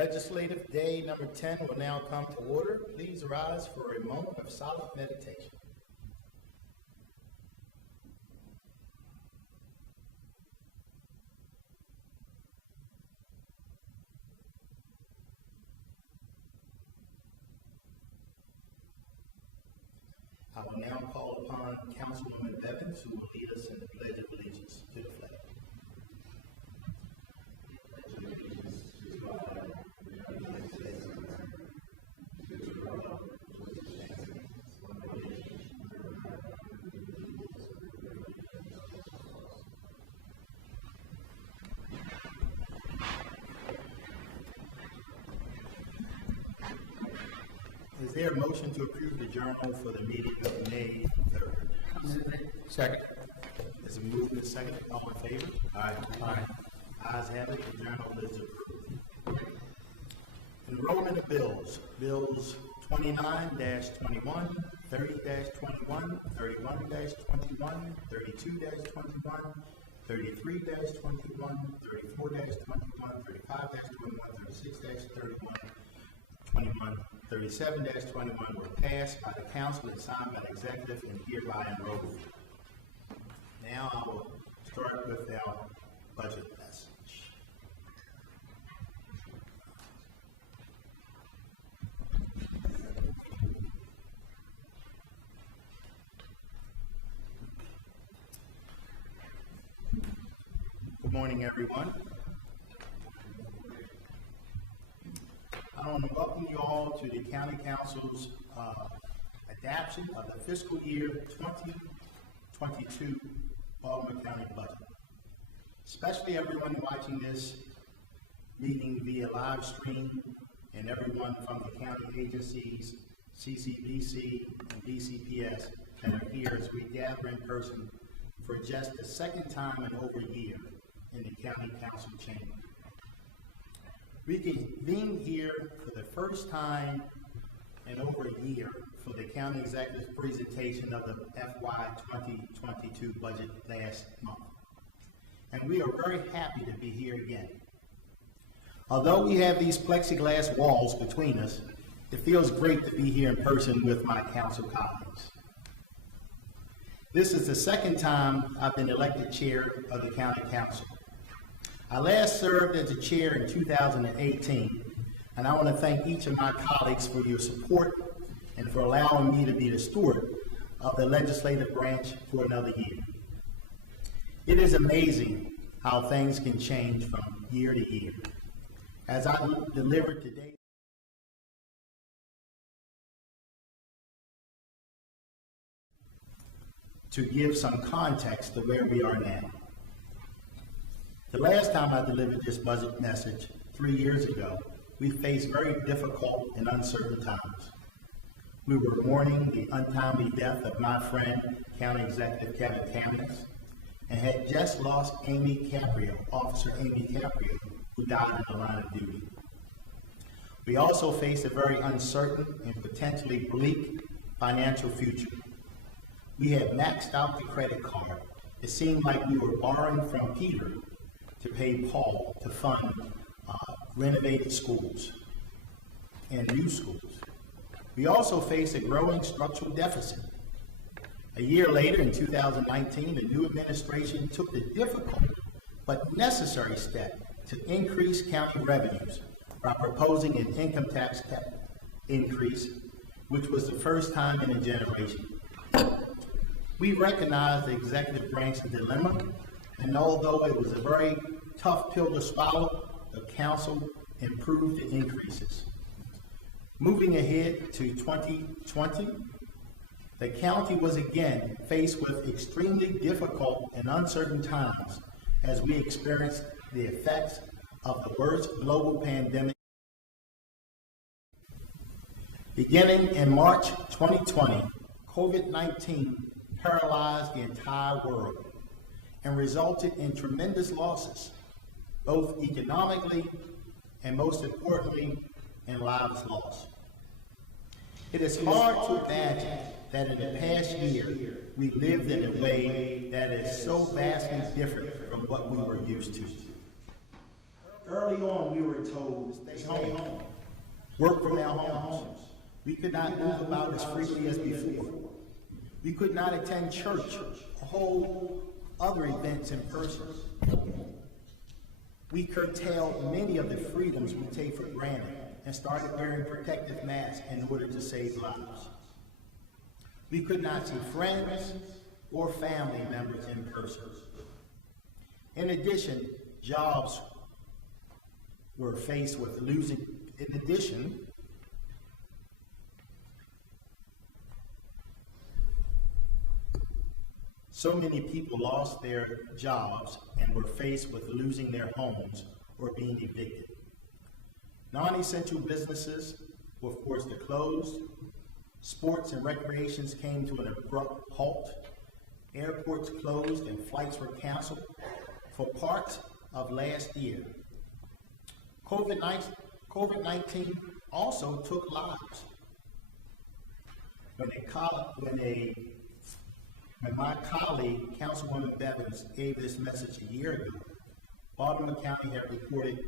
Legislative Day number 10 will now come to order. Please rise for a moment of silent meditation. I will now call upon Councilwoman Evans, who will lead us in the Pledge of Allegiance to the flag. Is there a motion to approve the journal for the meeting of May 3rd? Second. There's a movement second. All in favor? Aye. Aye. Ayes have it. The journal is approved. Enrollment of bills. Bills 29-21, 30-21, 31-21, 32-21, 33-21, 34-21, 35-21, 36-31, 21, 37-21 were passed by the council and signed by the executive and hereby enrolled. Now I will start with our budget message. Good morning, everyone. I want to welcome you all to the County Council's adoption of the fiscal year 2022 Baltimore County budget. Especially everyone watching this meeting via live stream and everyone from the county agencies, CCBC and DCPS that are here as we gather in person for just the second time in over a year in the County Council chamber. We convene here for the first time in over a year for the County Executive's presentation of the FY 2022 budget last month. And we are very happy to be here again. Although we have these plexiglass walls between us, it feels great to be here in person with my council colleagues. This is the second time I've been elected chair of the County Council. I last served as the chair in 2018, and I want to thank each of my colleagues for your support and for allowing me to be the steward of the legislative branch for another year. It is amazing how things can change from year to year. As I delivered today, to give some context to where we are now. The last time I delivered this budget message, 3 years ago, we faced very difficult and uncertain times. We were mourning the untimely death of my friend, County Executive Kevin Cameron, and had just lost Officer Amy Caprio, who died in the line of duty. We also faced a very uncertain and potentially bleak financial future. We had maxed out the credit card. It seemed like we were borrowing from Peter to pay Paul to fund renovated schools and new schools. We also faced a growing structural deficit. A year later, in 2019, the new administration took the difficult but necessary step to increase county revenues by proposing an income tax increase, which was the first time in a generation. We recognize the executive branch's dilemma, and although it was a very tough pill to swallow, the council improved the increases. Moving ahead to 2020, the county was again faced with extremely difficult and uncertain times as we experienced the effects of the worst global pandemic. Beginning in March 2020, COVID-19 paralyzed the entire world and resulted in tremendous losses, both economically and most importantly, in lives lost. It is hard to imagine that in the past year, we lived in a way that is so vastly different from what we were used to. Early on, we were told to stay home, work from our homes. We could not move about as freely as before. We could not attend church or hold other events in person. We curtailed many of the freedoms we take for granted and started wearing protective masks in order to save lives. We could not see friends or family members in person. In addition, jobs were faced with losing. So many people lost their jobs and were faced with losing their homes or being evicted. Non-essential businesses were forced to close. Sports and recreations came to an abrupt halt. Airports closed and flights were canceled for parts of last year. COVID-19 also took lives. When my colleague, Councilwoman Bevins, gave this message a year ago, Baltimore County had reported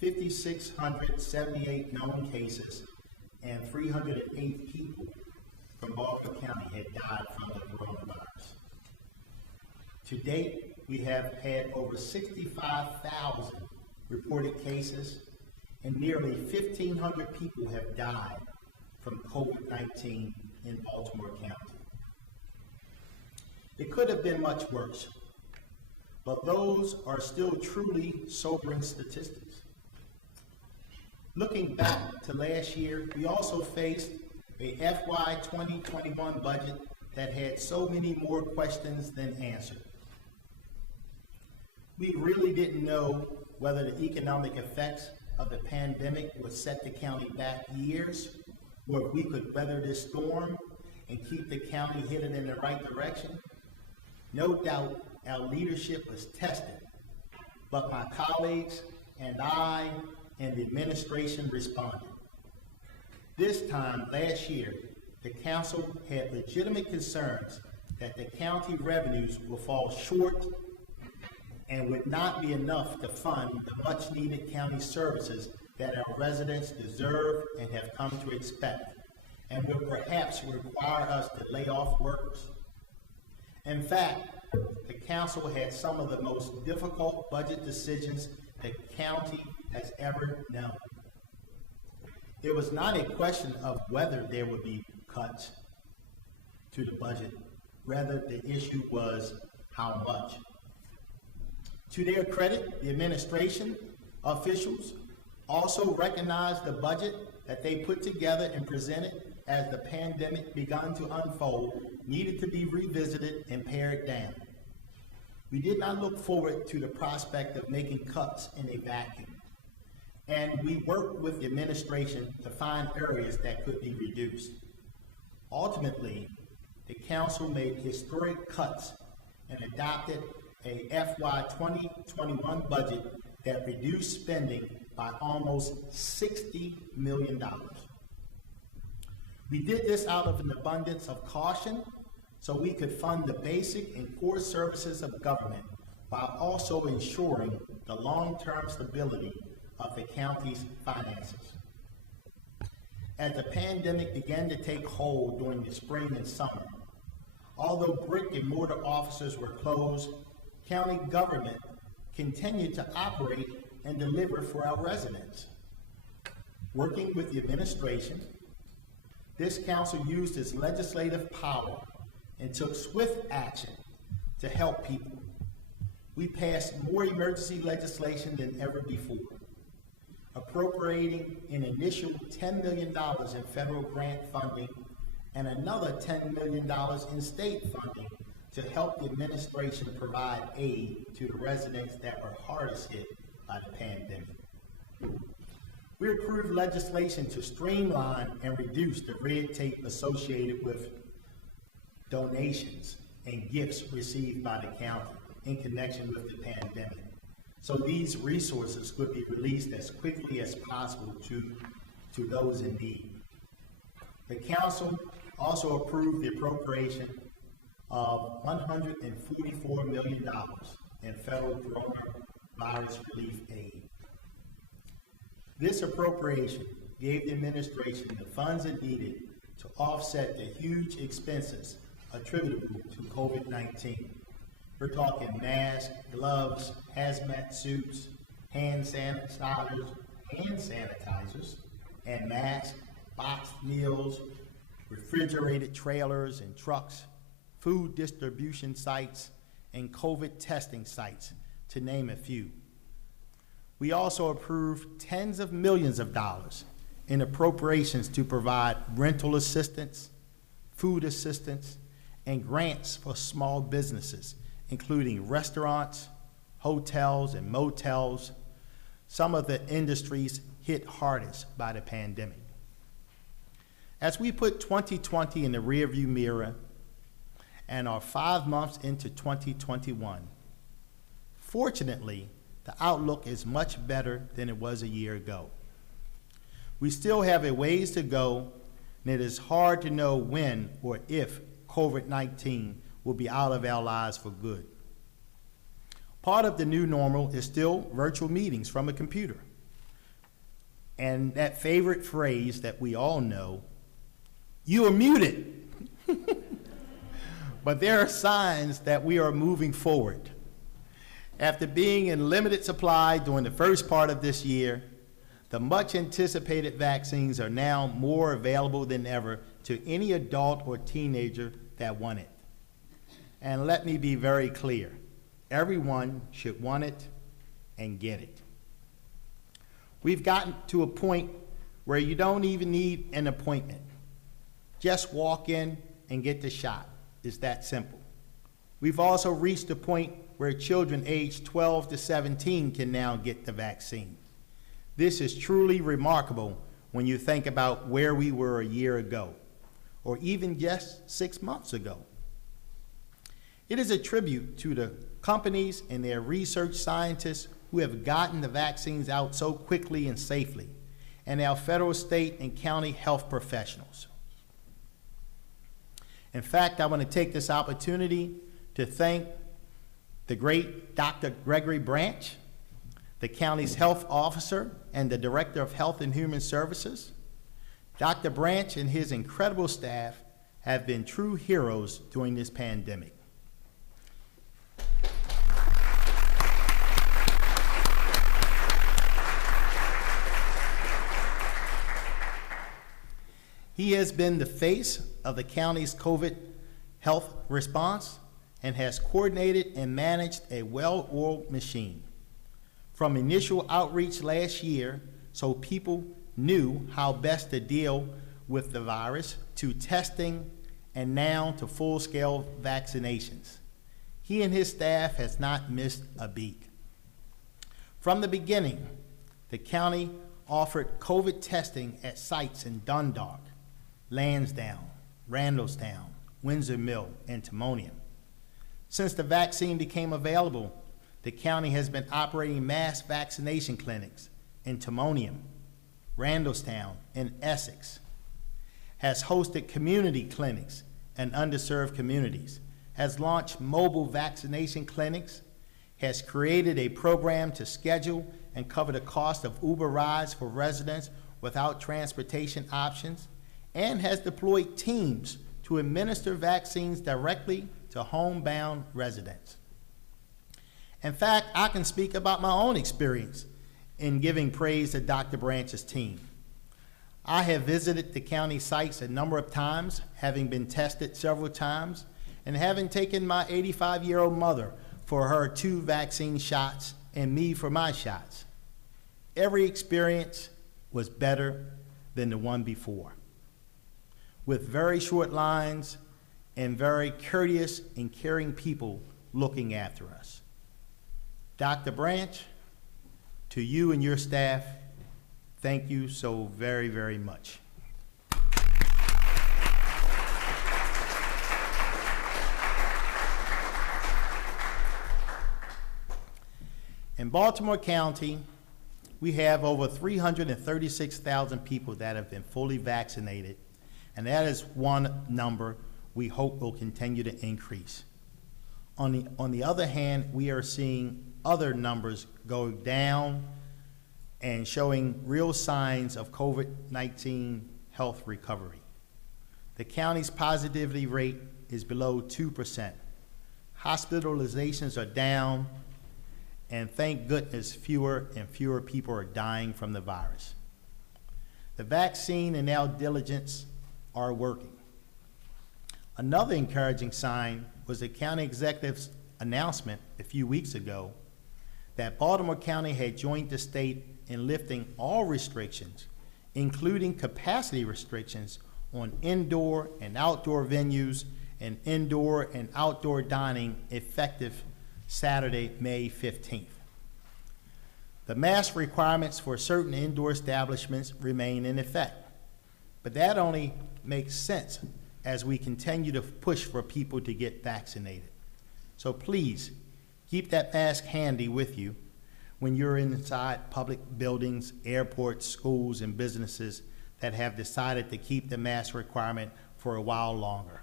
5,678 known cases and 308 people from Baltimore County had died from the coronavirus. To date, we have had over 65,000 reported cases and nearly 1,500 people have died from COVID-19 in Baltimore County. It could have been much worse, but those are still truly sobering statistics. Looking back to last year, we also faced a FY 2021 budget that had so many more questions than answers. We really didn't know whether the economic effects of the pandemic would set the county back years, or if we could weather this storm and keep the county headed in the right direction. No doubt our leadership was tested, but my colleagues and I and the administration responded. This time last year, the council had legitimate concerns that the county revenues will fall short and would not be enough to fund the much needed county services that our residents deserve and have come to expect, and would perhaps require us to lay off workers. In fact, the council had some of the most difficult budget decisions the county has ever known. It was not a question of whether there would be cuts to the budget. Rather, the issue was how much. To their credit, the administration officials also recognized the budget that they put together and presented as the pandemic began to unfold needed to be revisited and pared down. We did not look forward to the prospect of making cuts in a vacuum, and we worked with the administration to find areas that could be reduced. Ultimately, the council made historic cuts and adopted a FY 2021 budget that reduced spending by almost $60 million. We did this out of an abundance of caution so we could fund the basic and core services of government while also ensuring the long-term stability of the county's finances. As the pandemic began to take hold during the spring and summer, although brick and mortar offices were closed, county government continued to operate and deliver for our residents. Working with the administration, this council used its legislative power and took swift action to help people. We passed more emergency legislation than ever before, appropriating an initial $10 million in federal grant funding and another $10 million in state funding to help the administration provide aid to the residents that were hardest hit by the pandemic. We approved legislation to streamline and reduce the red tape associated with donations and gifts received by the county in connection with the pandemic, so these resources could be released as quickly as possible to those in need. The council also approved the appropriation of $144 million in federal coronavirus relief aid, This appropriation gave the administration the funds it needed to offset the huge expenses attributable to COVID-19. We're talking masks, gloves, hazmat suits, hand sanitizers, and masks, boxed meals, refrigerated trailers and trucks, food distribution sites, and COVID testing sites, to name a few. We also approved tens of millions of dollars in appropriations to provide rental assistance, food assistance, and grants for small businesses, including restaurants, hotels, and motels, some of the industries hit hardest by the pandemic. As we put 2020 in the rearview mirror and are 5 months into 2021, fortunately, the outlook is much better than it was a year ago. We still have a ways to go, and it is hard to know when or if COVID-19 will be out of our lives for good. Part of the new normal is still virtual meetings from a computer. And that favorite phrase that we all know, "You are muted." But there are signs that we are moving forward. After being in limited supply during the first part of this year, the much anticipated vaccines are now more available than ever to any adult or teenager that want it. And let me be very clear, everyone should want it and get it. We've gotten to a point where you don't even need an appointment. Just walk in and get the shot. It's that simple. We've also reached a point where children aged 12 to 17 can now get the vaccine. This is truly remarkable when you think about where we were a year ago, or even just 6 months ago. It is a tribute to the companies and their research scientists who have gotten the vaccines out so quickly and safely, and our federal, state, and county health professionals. In fact, I want to take this opportunity to thank the great Dr. Gregory Branch, the county's health officer and the director of Health and Human Services. Dr. Branch and his incredible staff have been true heroes during this pandemic. He has been the face of the county's COVID health response and has coordinated and managed a well-oiled machine. From initial outreach last year, so people knew how best to deal with the virus, to testing, and now to full-scale vaccinations. He and his staff has not missed a beat. From the beginning, the county offered COVID testing at sites in Dundalk, Lansdowne, Randallstown, Windsor Mill, and Timonium. Since the vaccine became available, the county has been operating mass vaccination clinics in Timonium, Randallstown, and Essex, has hosted community clinics in underserved communities, has launched mobile vaccination clinics, has created a program to schedule and cover the cost of Uber rides for residents without transportation options, and has deployed teams to administer vaccines directly to homebound residents. In fact, I can speak about my own experience in giving praise to Dr. Branch's team. I have visited the county sites a number of times, having been tested several times, and having taken my 85-year-old mother for her 2 vaccine shots and me for my shots. Every experience was better than the one before, with very short lines and very courteous and caring people looking after us. Dr. Branch, to you and your staff, thank you so very, very much. In Baltimore County, we have over 336,000 people that have been fully vaccinated, and that is one number we hope will continue to increase. On the other hand, we are seeing other numbers go down, and showing real signs of COVID-19 health recovery. The county's positivity rate is below 2%. Hospitalizations are down, and thank goodness fewer and fewer people are dying from the virus. The vaccine and our diligence are working. Another encouraging sign was the county executive's announcement a few weeks ago that Baltimore County had joined the state in lifting all restrictions, including capacity restrictions on indoor and outdoor venues and indoor and outdoor dining effective Saturday, May 15th. The mask requirements for certain indoor establishments remain in effect, but that only makes sense as we continue to push for people to get vaccinated. So please, keep that mask handy with you when you're inside public buildings, airports, schools, and businesses that have decided to keep the mask requirement for a while longer.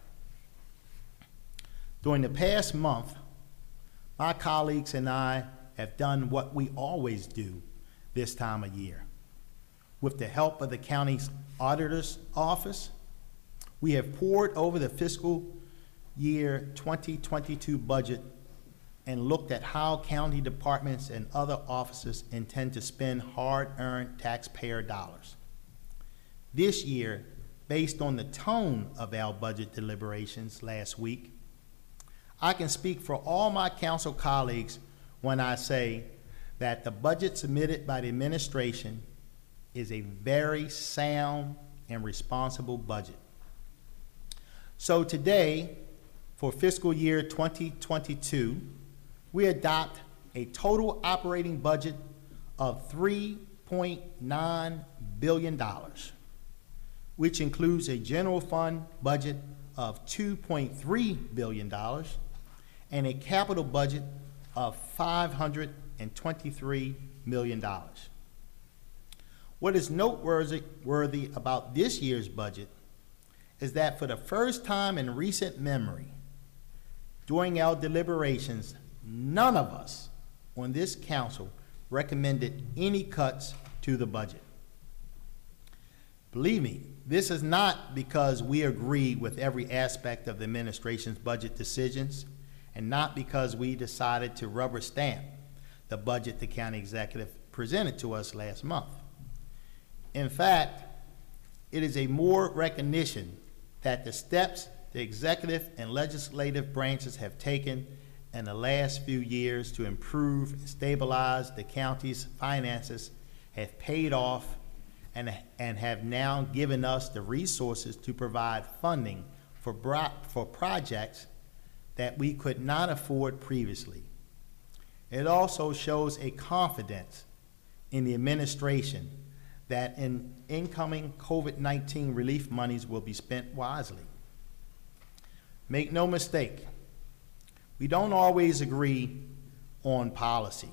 During the past month, my colleagues and I have done what we always do this time of year. With the help of the county's auditor's office, we have pored over the fiscal year 2022 budget and looked at how county departments and other offices intend to spend hard-earned taxpayer dollars. This year, based on the tone of our budget deliberations last week, I can speak for all my council colleagues when I say that the budget submitted by the administration is a very sound and responsible budget. So today, for fiscal year 2022, we adopt a total operating budget of $3.9 billion, which includes a general fund budget of $2.3 billion and a capital budget of $523 million. What is noteworthy about this year's budget is that for the first time in recent memory, during our deliberations, none of us on this council recommended any cuts to the budget. Believe me, this is not because we agree with every aspect of the administration's budget decisions, and not because we decided to rubber stamp the budget the county executive presented to us last month. In fact, it is a more recognition that the steps the executive and legislative branches have taken in the last few years to improve and stabilize the county's finances have paid off and have now given us the resources to provide funding for projects that we could not afford previously. It also shows a confidence in the administration that incoming COVID-19 relief monies will be spent wisely. Make no mistake, we don't always agree on policy,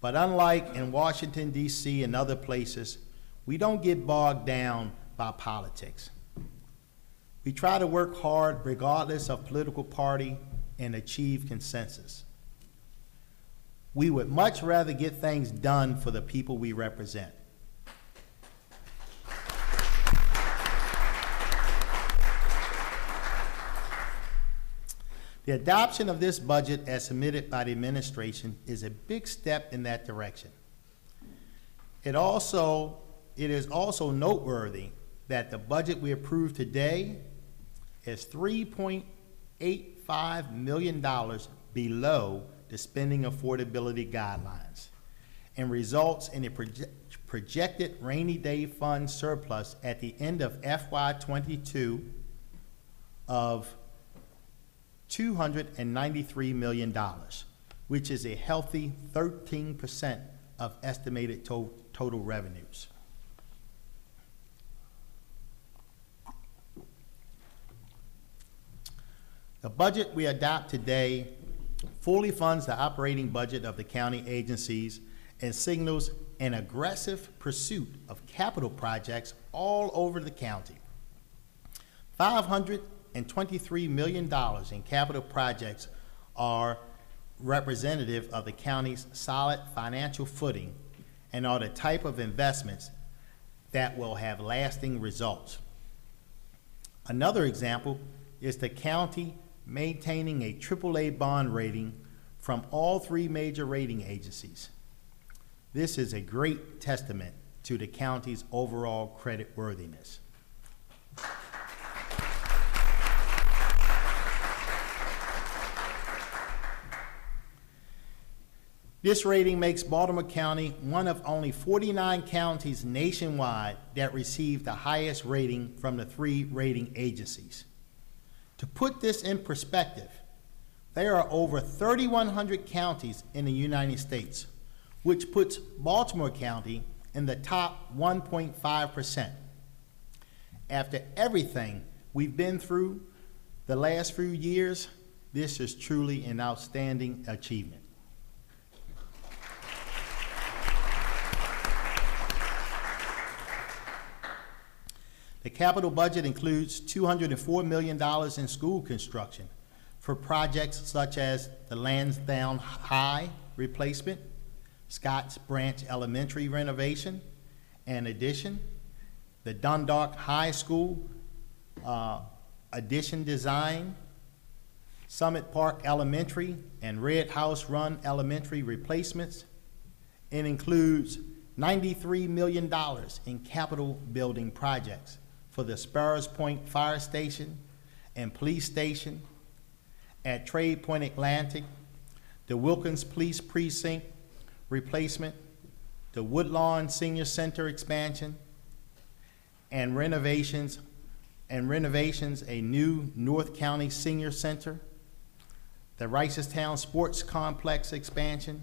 but unlike in Washington, D.C. and other places, we don't get bogged down by politics. We try to work hard regardless of political party and achieve consensus. We would much rather get things done for the people we represent. The adoption of this budget as submitted by the administration is a big step in that direction. It is also noteworthy that the budget we approved today is $3.85 million below the spending affordability guidelines and results in a projected rainy day fund surplus at the end of FY22 of $293 million, which is a healthy 13% of estimated total revenues. The budget we adopt today fully funds the operating budget of the county agencies and signals an aggressive pursuit of capital projects all over the county. $523 million in capital projects are representative of the county's solid financial footing and are the type of investments that will have lasting results. Another example is the county maintaining a AAA bond rating from all three major rating agencies. This is a great testament to the county's overall credit worthiness. This rating makes Baltimore County one of only 49 counties nationwide that receive the highest rating from the three rating agencies. To put this in perspective, there are over 3,100 counties in the United States, which puts Baltimore County in the top 1.5%. After everything we've been through the last few years, this is truly an outstanding achievement. The capital budget includes $204 million in school construction for projects such as the Lansdowne High replacement, Scotts Branch Elementary renovation and addition, the Dundalk High School addition design, Summit Park Elementary and Red House Run Elementary replacements. It includes $93 million in capital building projects for the Sparrows Point Fire Station and Police Station, at Trade Point Atlantic, the Wilkins Police Precinct replacement, the Woodlawn Senior Center expansion, and renovations, a new North County Senior Center, the Ricestown Sports Complex expansion,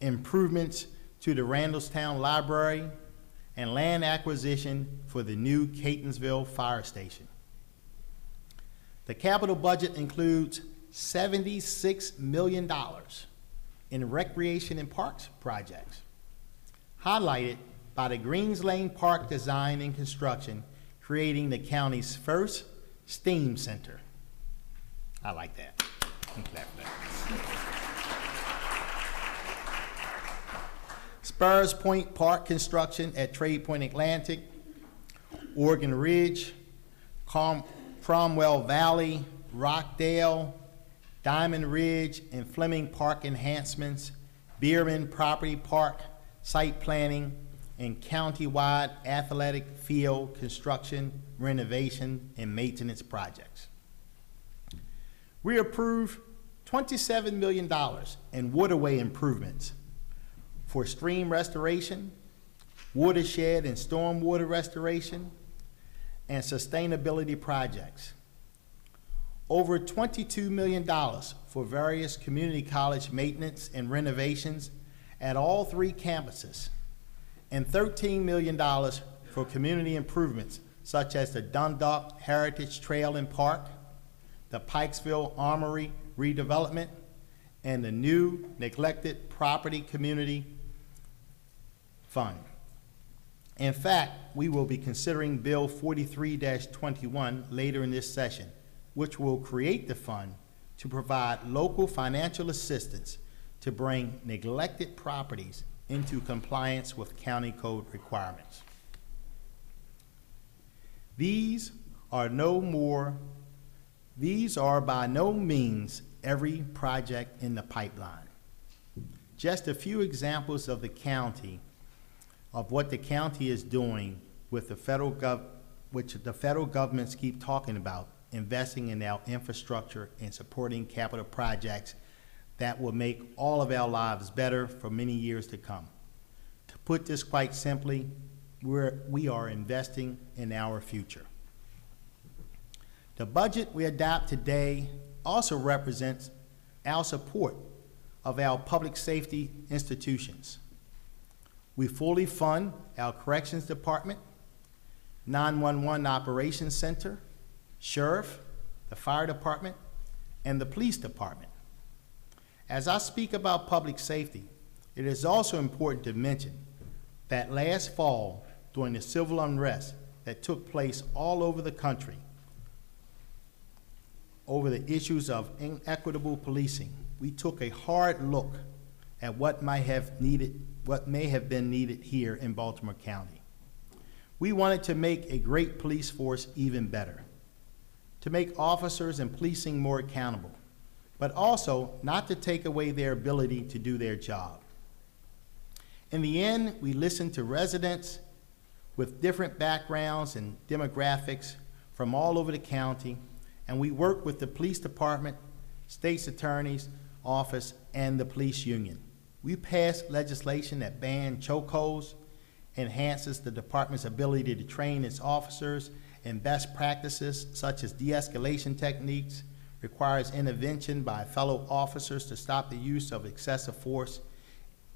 improvements to the Randallstown Library, and land acquisition for the new Catonsville Fire Station. The capital budget includes $76 million in recreation and parks projects, highlighted by the Greens Lane Park design and construction, creating the county's first STEAM center. I like that. Spurs Point Park construction at Trade Point Atlantic, Oregon Ridge, Cromwell Valley, Rockdale, Diamond Ridge, and Fleming Park enhancements, Bierman Property Park, site planning, and countywide athletic field construction, renovation, and maintenance projects. We approved $27 million in waterway improvements for stream restoration, watershed and stormwater restoration, and sustainability projects. Over $22 million for various community college maintenance and renovations at all three campuses, and $13 million for community improvements such as the Dundalk Heritage Trail and Park, the Pikesville Armory redevelopment, and the new neglected property community fund. In fact, we will be considering Bill 43-21 later in this session, which will create the fund to provide local financial assistance to bring neglected properties into compliance with county code requirements. These are by no means every project in the pipeline. Just a few examples of what the county is doing with which the federal governments keep talking about, investing in our infrastructure and supporting capital projects that will make all of our lives better for many years to come. To put this quite simply, we are investing in our future. The budget we adopt today also represents our support of our public safety institutions. We fully fund our Corrections Department, 911 Operations Center, Sheriff, the Fire Department, and the Police Department. As I speak about public safety, it is also important to mention that last fall, during the civil unrest that took place all over the country over the issues of inequitable policing, we took a hard look at what might have what may have been needed here in Baltimore County. We wanted to make a great police force even better, to make officers and policing more accountable, but also not to take away their ability to do their job. In the end, we listened to residents with different backgrounds and demographics from all over the county, and we worked with the police department, state's attorney's office, and the police union. We passed legislation that banned chokeholds, enhances the department's ability to train its officers in best practices such as de-escalation techniques, requires intervention by fellow officers to stop the use of excessive force,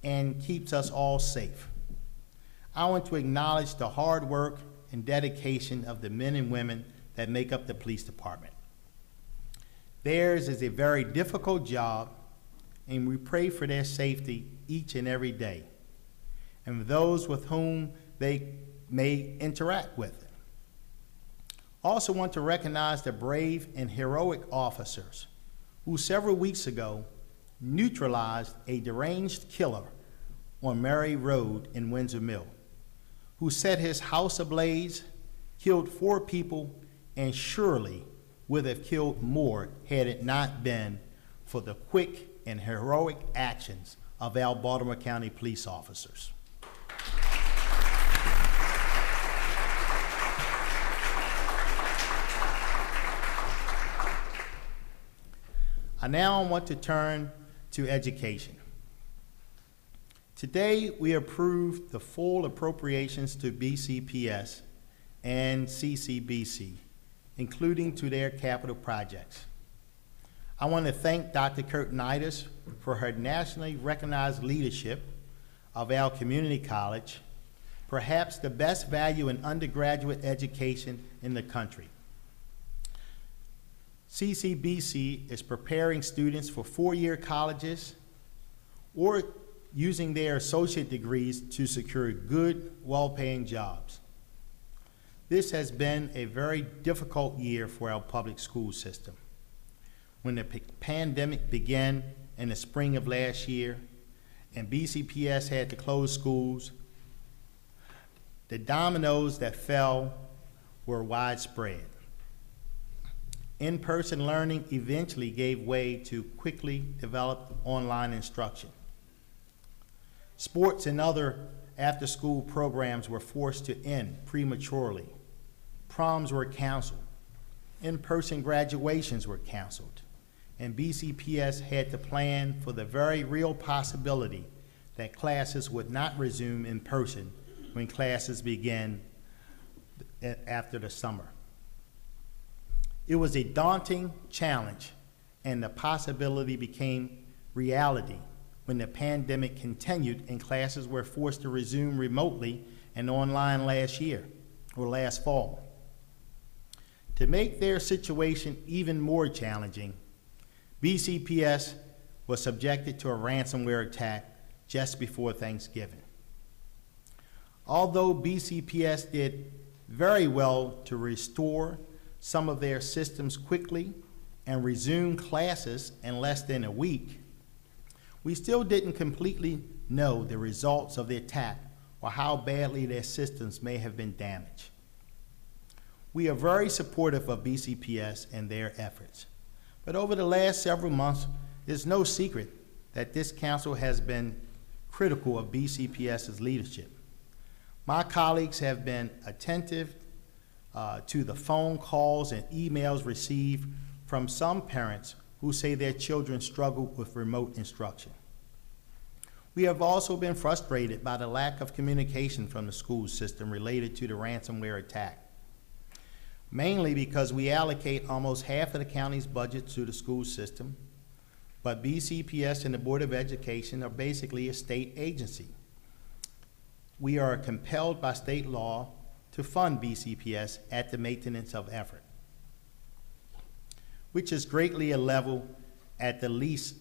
and keeps us all safe. I want to acknowledge the hard work and dedication of the men and women that make up the police department. Theirs is a very difficult job, and we pray for their safety each and every day, and for those with whom they may interact with. Also want to recognize the brave and heroic officers who several weeks ago neutralized a deranged killer on Mary Road in Windsor Mill, who set his house ablaze, killed 4 people, and surely would have killed more had it not been for the quick and heroic actions of our Baltimore County police officers. I now want to turn to education. Today, we approved the full appropriations to BCPS and CCBC, including to their capital projects. I want to thank Dr. Curtin-Itis for her nationally recognized leadership of our community college, perhaps the best value in undergraduate education in the country. CCBC is preparing students for 4-year colleges or using their associate degrees to secure good, well-paying jobs. This has been a very difficult year for our public school system. When the pandemic began in the spring of last year and BCPS had to close schools, the dominoes that fell were widespread. In-person learning eventually gave way to quickly developed online instruction. Sports and other after-school programs were forced to end prematurely. Proms were canceled. In-person graduations were canceled. And BCPS had to plan for the very real possibility that classes would not resume in person when classes began after the summer. It was a daunting challenge, and the possibility became reality when the pandemic continued and classes were forced to resume remotely and online last fall. To make their situation even more challenging, BCPS was subjected to a ransomware attack just before Thanksgiving. Although BCPS did very well to restore some of their systems quickly and resume classes in less than a week, we still didn't completely know the results of the attack or how badly their systems may have been damaged. We are very supportive of BCPS and their efforts, but over the last several months, it's no secret that this council has been critical of BCPS's leadership. My colleagues have been attentive to the phone calls and emails received from some parents who say their children struggle with remote instruction. We have also been frustrated by the lack of communication from the school system related to the ransomware attack, mainly because we allocate almost half of the county's budget to the school system, but BCPS and the Board of Education are basically a state agency. We are compelled by state law to fund BCPS at the maintenance of effort, which is greatly a level at the least,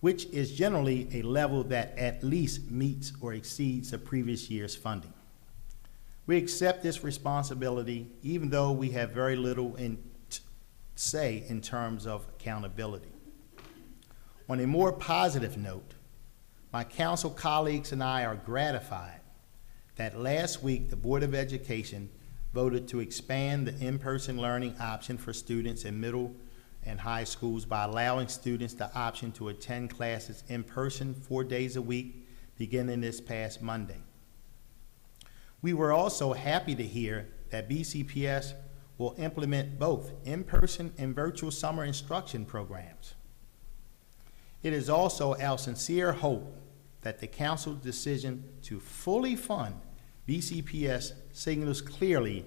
which is generally a level that at least meets or exceeds the previous year's funding. We accept this responsibility even though we have very little say in terms of accountability. On a more positive note, My council colleagues and I are gratified that last week the Board of Education voted to expand the in-person learning option for students in middle and high schools by allowing students the option to attend classes in person 4 days a week beginning this past Monday. We were also happy to hear that BCPS will implement both in-person and virtual summer instruction programs. It is also our sincere hope that the council's decision to fully fund BCPS signals clearly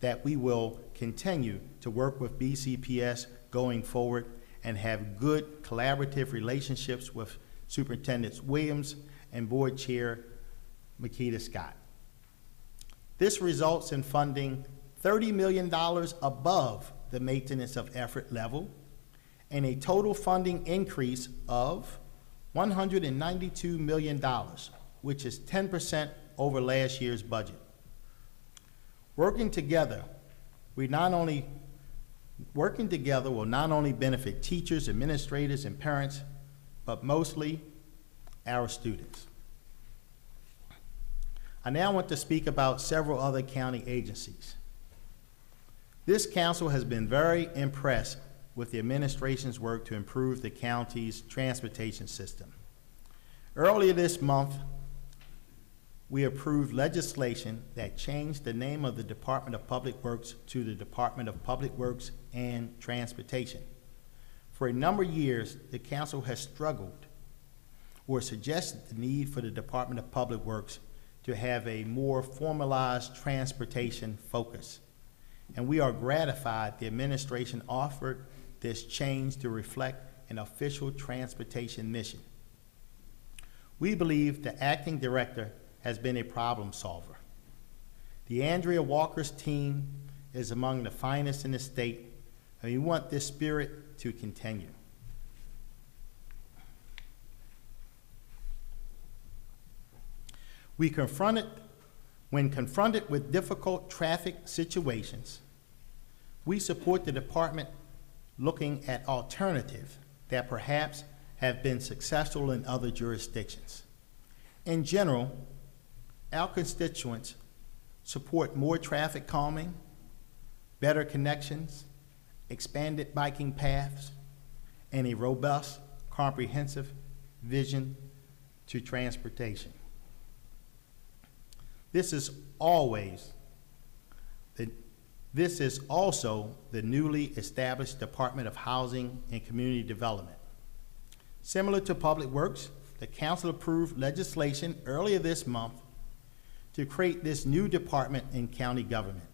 that we will continue to work with BCPS going forward and have good collaborative relationships with Superintendent Williams and Board Chair Makita Scott. This results in funding $30 million above the maintenance of effort level and a total funding increase of $192 million, which is 10% over last year's budget. Working together will not only benefit teachers, administrators, and parents, but mostly our students. I now want to speak about several other county agencies. This council has been very impressed with the administration's work to improve the county's transportation system. Earlier this month, we approved legislation that changed the name of the Department of Public Works to the Department of Public Works and Transportation. For a number of years, the council has struggled or suggested the need for the Department of Public Works to have a more formalized transportation focus. And we are gratified the administration offered this change to reflect an official transportation mission. We believe the acting director has been a problem solver. The Andrea Walker's team is among the finest in the state, and we want this spirit to continue. When confronted with difficult traffic situations, we support the department looking at alternatives that perhaps have been successful in other jurisdictions. In general, our constituents support more traffic calming, better connections, expanded biking paths, and a robust, comprehensive vision to transportation. This is also the newly established Department of Housing and Community Development. Similar to Public Works, the council approved legislation earlier this month to create this new department in county government.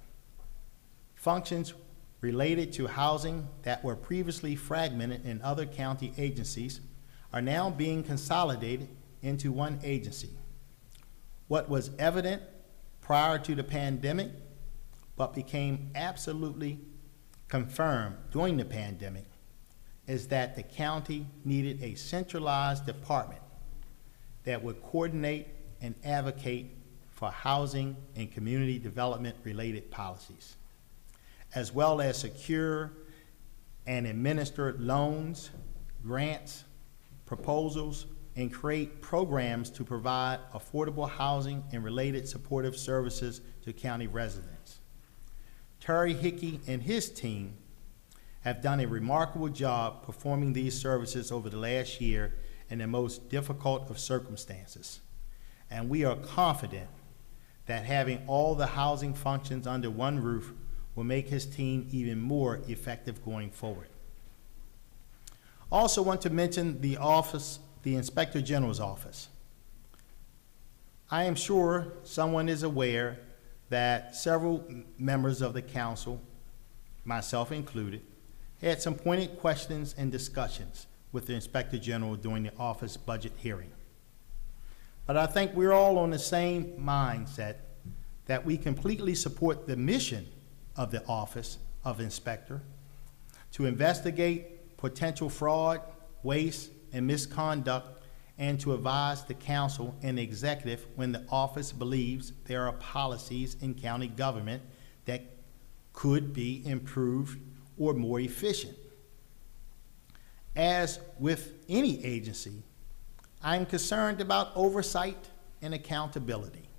Functions related to housing that were previously fragmented in other county agencies are now being consolidated into one agency. What was evident prior to the pandemic, but became absolutely confirmed during the pandemic, is that the county needed a centralized department that would coordinate and advocate for housing and community development related policies, as well as secure and administer loans, grants, proposals, and create programs to provide affordable housing and related supportive services to county residents. Terry Hickey and his team have done a remarkable job performing these services over the last year in the most difficult of circumstances. And we are confident that having all the housing functions under one roof will make his team even more effective going forward. Also want to mention the Inspector General's office. I am sure someone is aware that several members of the council, myself included, had some pointed questions and discussions with the Inspector General during the office budget hearing. But I think we're all on the same mindset that we completely support the mission of the Office of Inspector to investigate potential fraud, waste, and misconduct, and to advise the council and the executive when the office believes there are policies in county government that could be improved or more efficient. As with any agency, I'm concerned about oversight and accountability.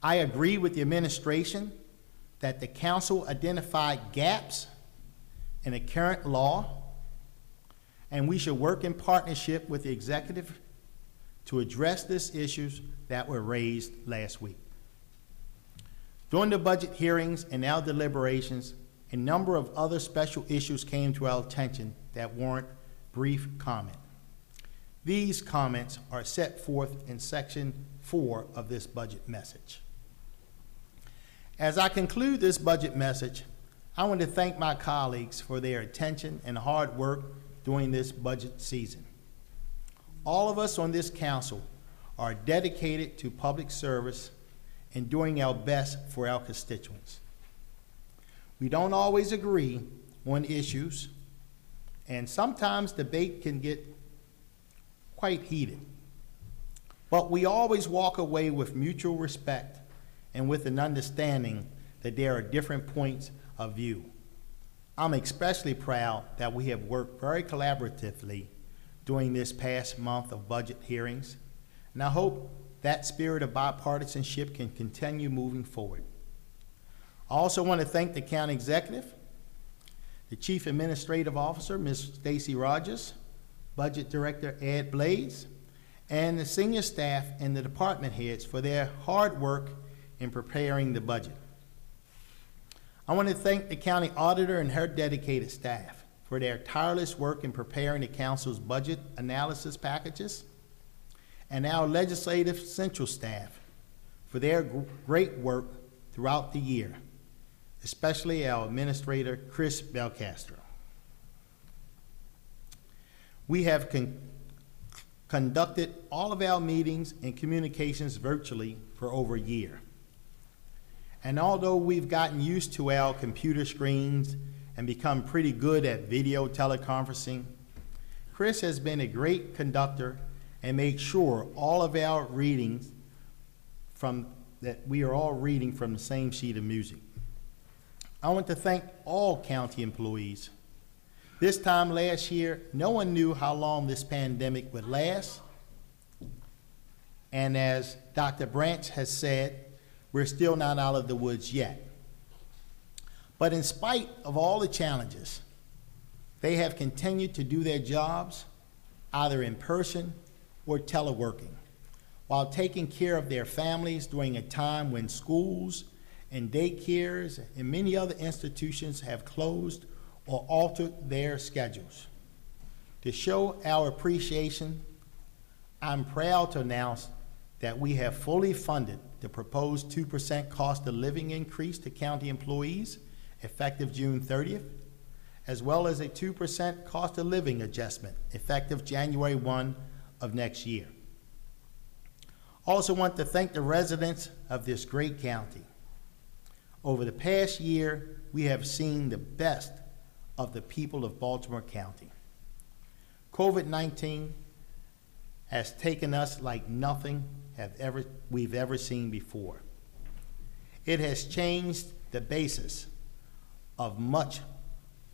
I agree with the administration that the council identified gaps in the current law, and we should work in partnership with the executive to address these issues that were raised last week. During the budget hearings and our deliberations, a number of other special issues came to our attention that warrant brief comment. These comments are set forth in section 4 of this budget message. As I conclude this budget message, I want to thank my colleagues for their attention and hard work during this budget season. All of us on this council are dedicated to public service and doing our best for our constituents. We don't always agree on issues, and sometimes debate can get quite heated. But we always walk away with mutual respect and with an understanding that there are different points of view. I'm especially proud that we have worked very collaboratively during this past month of budget hearings, and I hope that spirit of bipartisanship can continue moving forward. I also want to thank the county executive, the chief administrative officer, Ms. Stacy Rogers, budget director Ed Blades, and the senior staff and the department heads for their hard work in preparing the budget. I want to thank the county auditor and her dedicated staff for their tireless work in preparing the council's budget analysis packages, and our legislative central staff for their great work throughout the year, especially our administrator, Chris Belcastro. We have conducted all of our meetings and communications virtually for over a year. And although we've gotten used to our computer screens and become pretty good at video teleconferencing, Chris has been a great conductor and made sure all of our readings that we are all reading from the same sheet of music. I want to thank all county employees. This time last year, no one knew how long this pandemic would last. And as Dr. Branch has said, we're still not out of the woods yet. But in spite of all the challenges, they have continued to do their jobs either in person or teleworking, while taking care of their families during a time when schools and daycares and many other institutions have closed or altered their schedules. To show our appreciation, I'm proud to announce that we have fully funded the proposed 2% cost of living increase to county employees effective June 30th, as well as a 2% cost of living adjustment effective January 1 of next year. Also want to thank the residents of this great county. Over the past year, we have seen the best of the people of Baltimore County. COVID-19 has taken us like nothing we've ever seen before. It has changed the basis of much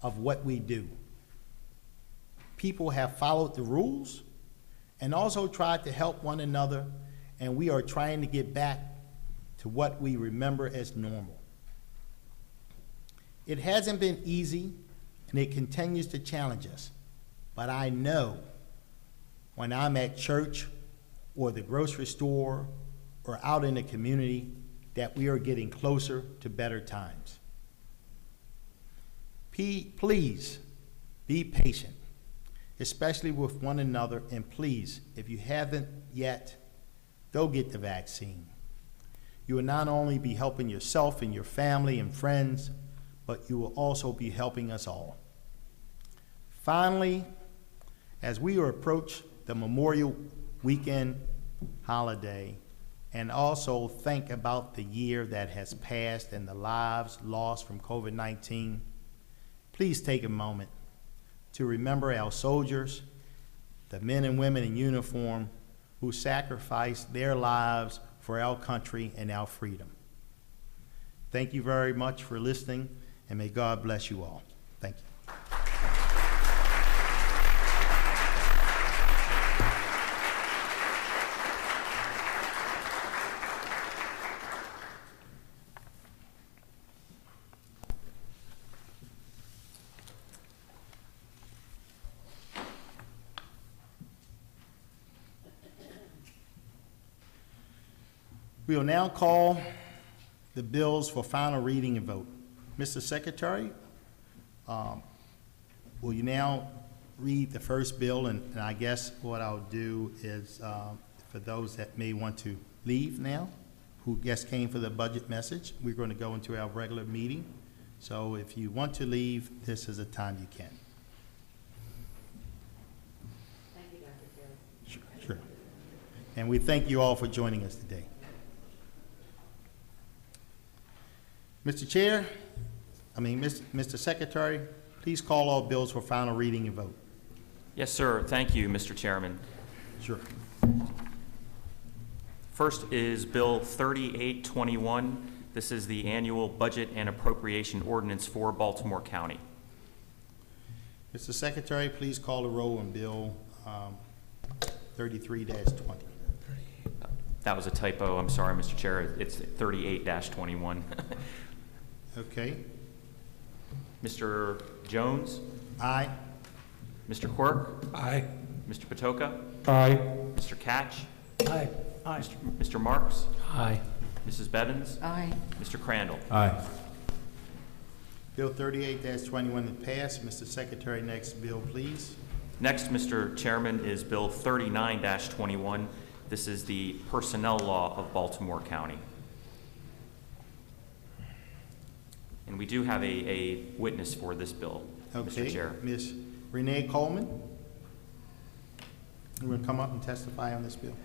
of what we do. People have followed the rules and also tried to help one another, and we are trying to get back to what we remember as normal. It hasn't been easy, and it continues to challenge us, but I know when I'm at church or the grocery store or out in the community that we are getting closer to better times. Please be patient, especially with one another, and please, if you haven't yet, go get the vaccine. You will not only be helping yourself and your family and friends, but you will also be helping us all. Finally, as we approach the Memorial Weekend holiday, and also think about the year that has passed and the lives lost from COVID-19, please take a moment to remember our soldiers, the men and women in uniform who sacrificed their lives for our country and our freedom. Thank you very much for listening, and may God bless you all. Thank you. We will now call the bills for final reading and vote. Mr. Secretary, will you now read the first bill? And I guess what I'll do is, for those that may want to leave now, who just came for the budget message, we're going to go into our regular meeting. So if you want to leave, this is the time you can. Thank you, Dr. Terry. Sure. And we thank you all for joining us today. Mr. Secretary, please call all bills for final reading and vote. Yes, sir. Thank you, Mr. Chairman. Sure. First is Bill 3821. This is the annual budget and appropriation ordinance for Baltimore County. Mr. Secretary, please call the roll on Bill 33-20. That was a typo. I'm sorry, Mr. Chair. It's 38-21. Okay. Mr. Jones? Aye. Mr. Quirk? Aye. Mr. Patoka? Aye. Mr. Catch? Aye. Aye. Mr. Marks? Aye. Mrs. Bevins? Aye. Mr. Crandall? Aye. Bill 38-21 is passed. Mr. Secretary, next bill, please. Next, Mr. Chairman, is Bill 39-21. This is the personnel law of Baltimore County. And we do have a witness for this bill, Okay. Mr. Chair. Ms. Renee Coleman, you want to come up and testify on this bill?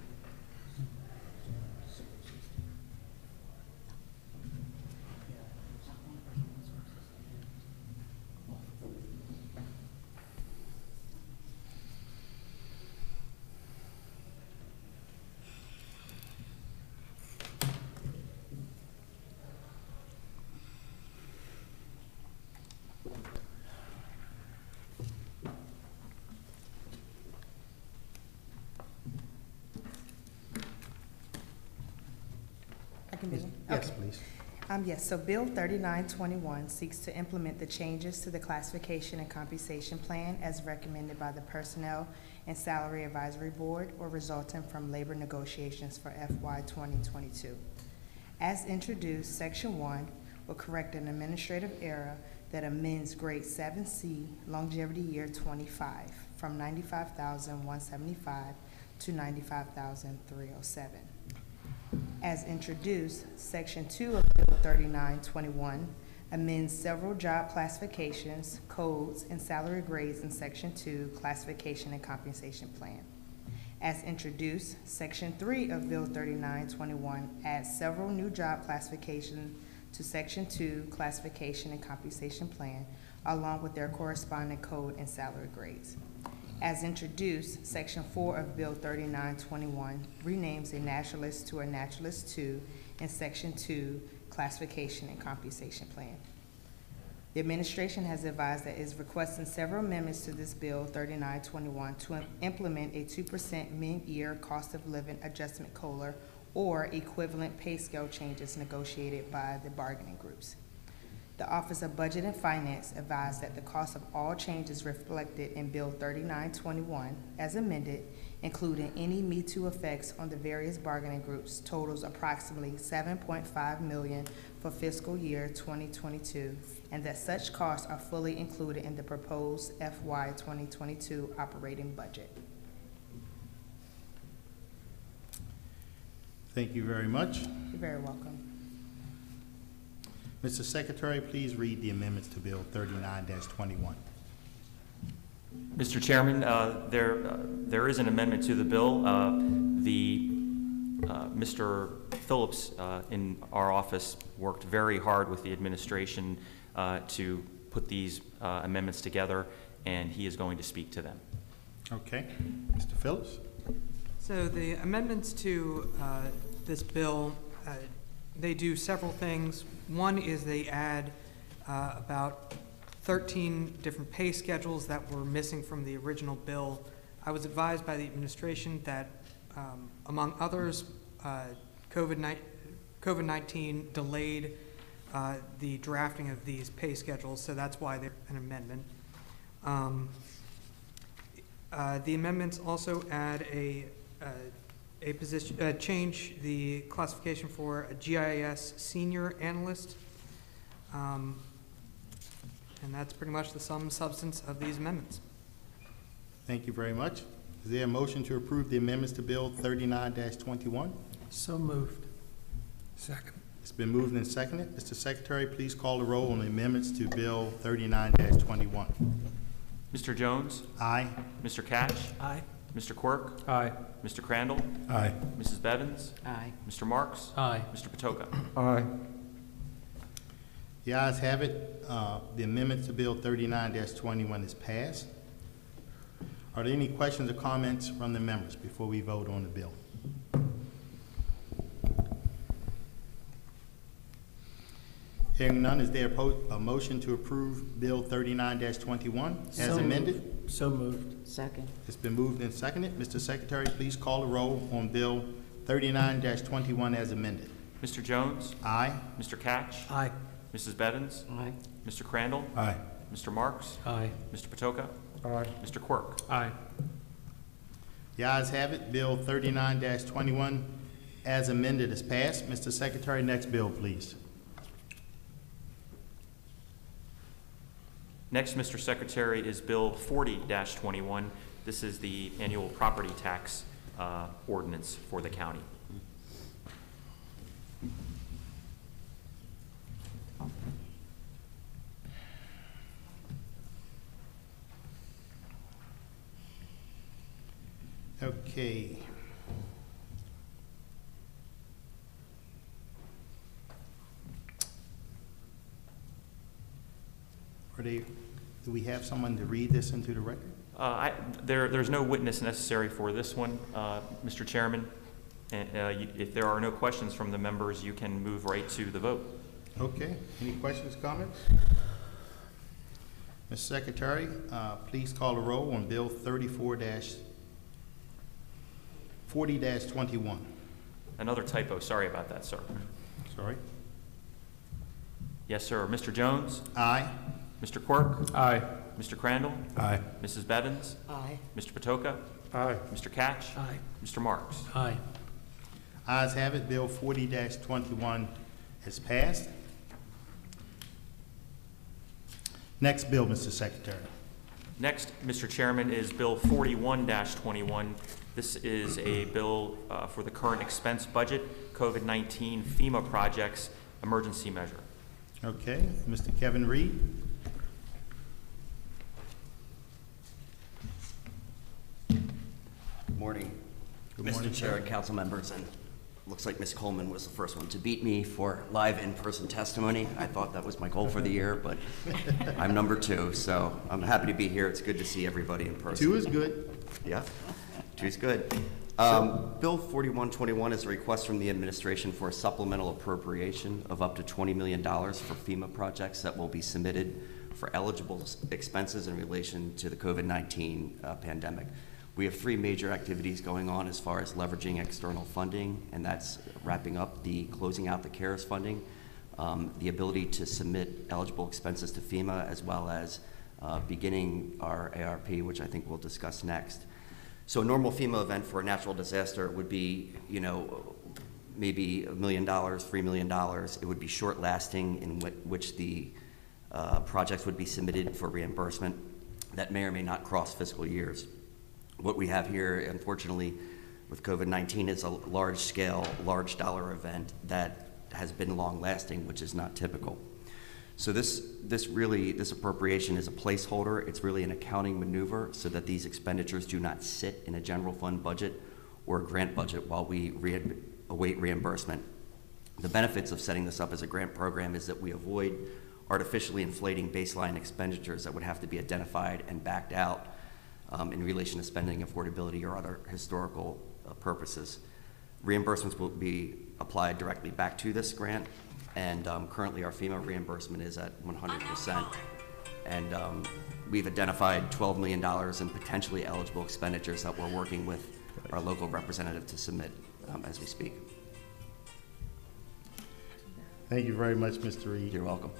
I can begin? Yes, Okay. please. Yes, so Bill 3921 seeks to implement the changes to the classification and compensation plan as recommended by the Personnel and Salary Advisory Board or resulting from labor negotiations for FY 2022. As introduced, Section 1 will correct an administrative error that amends Grade 7C longevity year 25 from 95,175 to 95,307. As introduced, Section 2 of Bill 3921 amends several job classifications, codes, and salary grades in Section 2 Classification and Compensation Plan. As introduced, Section 3 of Bill 3921 adds several new job classifications to Section 2 Classification and Compensation Plan, along with their corresponding code and salary grades. As introduced, Section 4 of Bill 3921 renames a naturalist to a naturalist 2 in Section 2 Classification and Compensation Plan. The administration has advised that it is requesting several amendments to this Bill 3921 to implement a 2% mid-year cost of living adjustment COLA or equivalent pay scale changes negotiated by the bargaining groups. The Office of Budget and Finance advised that the cost of all changes reflected in Bill 3921 as amended, including any Me-Too effects on the various bargaining groups, totals approximately $7.5 million for fiscal year 2022, and that such costs are fully included in the proposed FY 2022 operating budget. Thank you very much. You're very welcome. Mr. Secretary, please read the amendments to Bill 39-21. Mr. Chairman, there is an amendment to the bill. Mr. Phillips in our office worked very hard with the administration to put these amendments together, and he is going to speak to them. Okay. Mr. Phillips? So the amendments to this bill, they do several things. One is they add about 13 different pay schedules that were missing from the original bill. I was advised by the administration that, among others, COVID-19 delayed the drafting of these pay schedules, so that's why they're an amendment. The amendments also add a a position, change the classification for a GIS senior analyst. And that's pretty much the sum and substance of these amendments. Thank you very much. Is there a motion to approve the amendments to Bill 39-21? So moved. Second. It's been moved and seconded. Mr. Secretary, please call the roll on the amendments to Bill 39-21. Mr. Jones? Aye. Mr. Catch? Aye. Mr. Quirk? Aye. Mr. Crandall? Aye. Mrs. Bevins? Aye. Mr. Marks? Aye. Mr. Patoka? Aye. The ayes have it. The amendment to Bill 39-21 is passed. Are there any questions or comments from the members before we vote on the bill? Hearing none, is there a motion to approve Bill 39-21 as amended? So moved. Second. It's been moved and seconded. Mr. Secretary, please call the roll on Bill 39-21 as amended. Mr. Jones? Aye. Mr. Catch? Aye. Mrs. Bevins? Aye. Mr. Crandall? Aye. Mr. Marks? Aye. Mr. Patoka? Aye. Mr. Quirk? Aye. The ayes have it. Bill 39-21 as amended is passed. Mr. Secretary, next bill, please. Next, Mr. Secretary, is Bill 40-21. This is the annual property tax ordinance for the county. Okay. Do we have someone to read this into the record? There's no witness necessary for this one, Mr. Chairman. And if there are no questions from the members, you can move right to the vote. Okay. Any questions, comments? Mr. Secretary, please call the roll on Bill 40-21. Another typo, sorry about that, sir. Sorry. Yes, sir. Mr. Jones? Aye. Mr. Quirk? Aye. Mr. Crandall? Aye. Mrs. Bevins? Aye. Mr. Patoka? Aye. Mr. Catch? Aye. Mr. Marks? Aye. Ayes have it. Bill 40-21 is passed. Next bill, Mr. Secretary. Next, Mr. Chairman, is Bill 41-21. This is a bill for the current expense budget, COVID-19 FEMA projects, emergency measure. Okay. Mr. Kevin Reed. Good morning, Good morning, Mr. Chair sir. and council members, and looks like Ms. Coleman was the first one to beat me for live in-person testimony. I thought that was my goal for the year, but I'm number 2, so I'm happy to be here. It's good to see everybody in person. 2 is good. Yeah, 2 is good. Bill 4121 is a request from the administration for a supplemental appropriation of up to $20 million for FEMA projects that will be submitted for eligible expenses in relation to the COVID-19 pandemic. We have 3 major activities going on as far as leveraging external funding, and that's wrapping up the closing out the CARES funding, the ability to submit eligible expenses to FEMA, as well as beginning our ARP, which I think we'll discuss next. So a normal FEMA event for a natural disaster would be, you know, maybe $1 million, $3 million. It would be short lasting, in which the projects would be submitted for reimbursement that may or may not cross fiscal years. What we have here, unfortunately, with COVID-19 is a large-scale, large-dollar event that has been long-lasting, which is not typical. So this appropriation is a placeholder. It's really an accounting maneuver so that these expenditures do not sit in a general fund budget or a grant budget while we await reimbursement. The benefits of setting this up as a grant program is that we avoid artificially inflating baseline expenditures that would have to be identified and backed out in relation to spending affordability or other historical purposes. Reimbursements will be applied directly back to this grant, and currently our FEMA reimbursement is at 100%. And we've identified $12 million in potentially eligible expenditures that we're working with our local representative to submit as we speak. Thank you very much, Mr. Reed. You're welcome.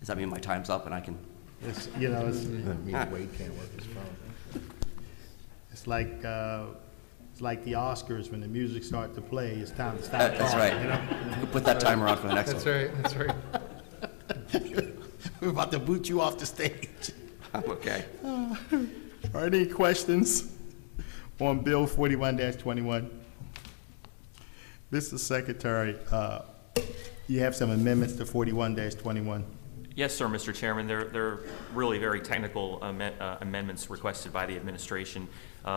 Does that mean my time's up and I can? It's, you know, it's like It's like the Oscars, when the music starts to play, it's time to stop That's talking, right. you know? We'll put that timer on for the next That's one. right, that's right. We're about to boot you off the stage. I'm okay. Are any questions on Bill 41-21? Mr. Secretary, you have some amendments to 41-21. Yes, sir, Mr. Chairman. They're really very technical amendments requested by the administration.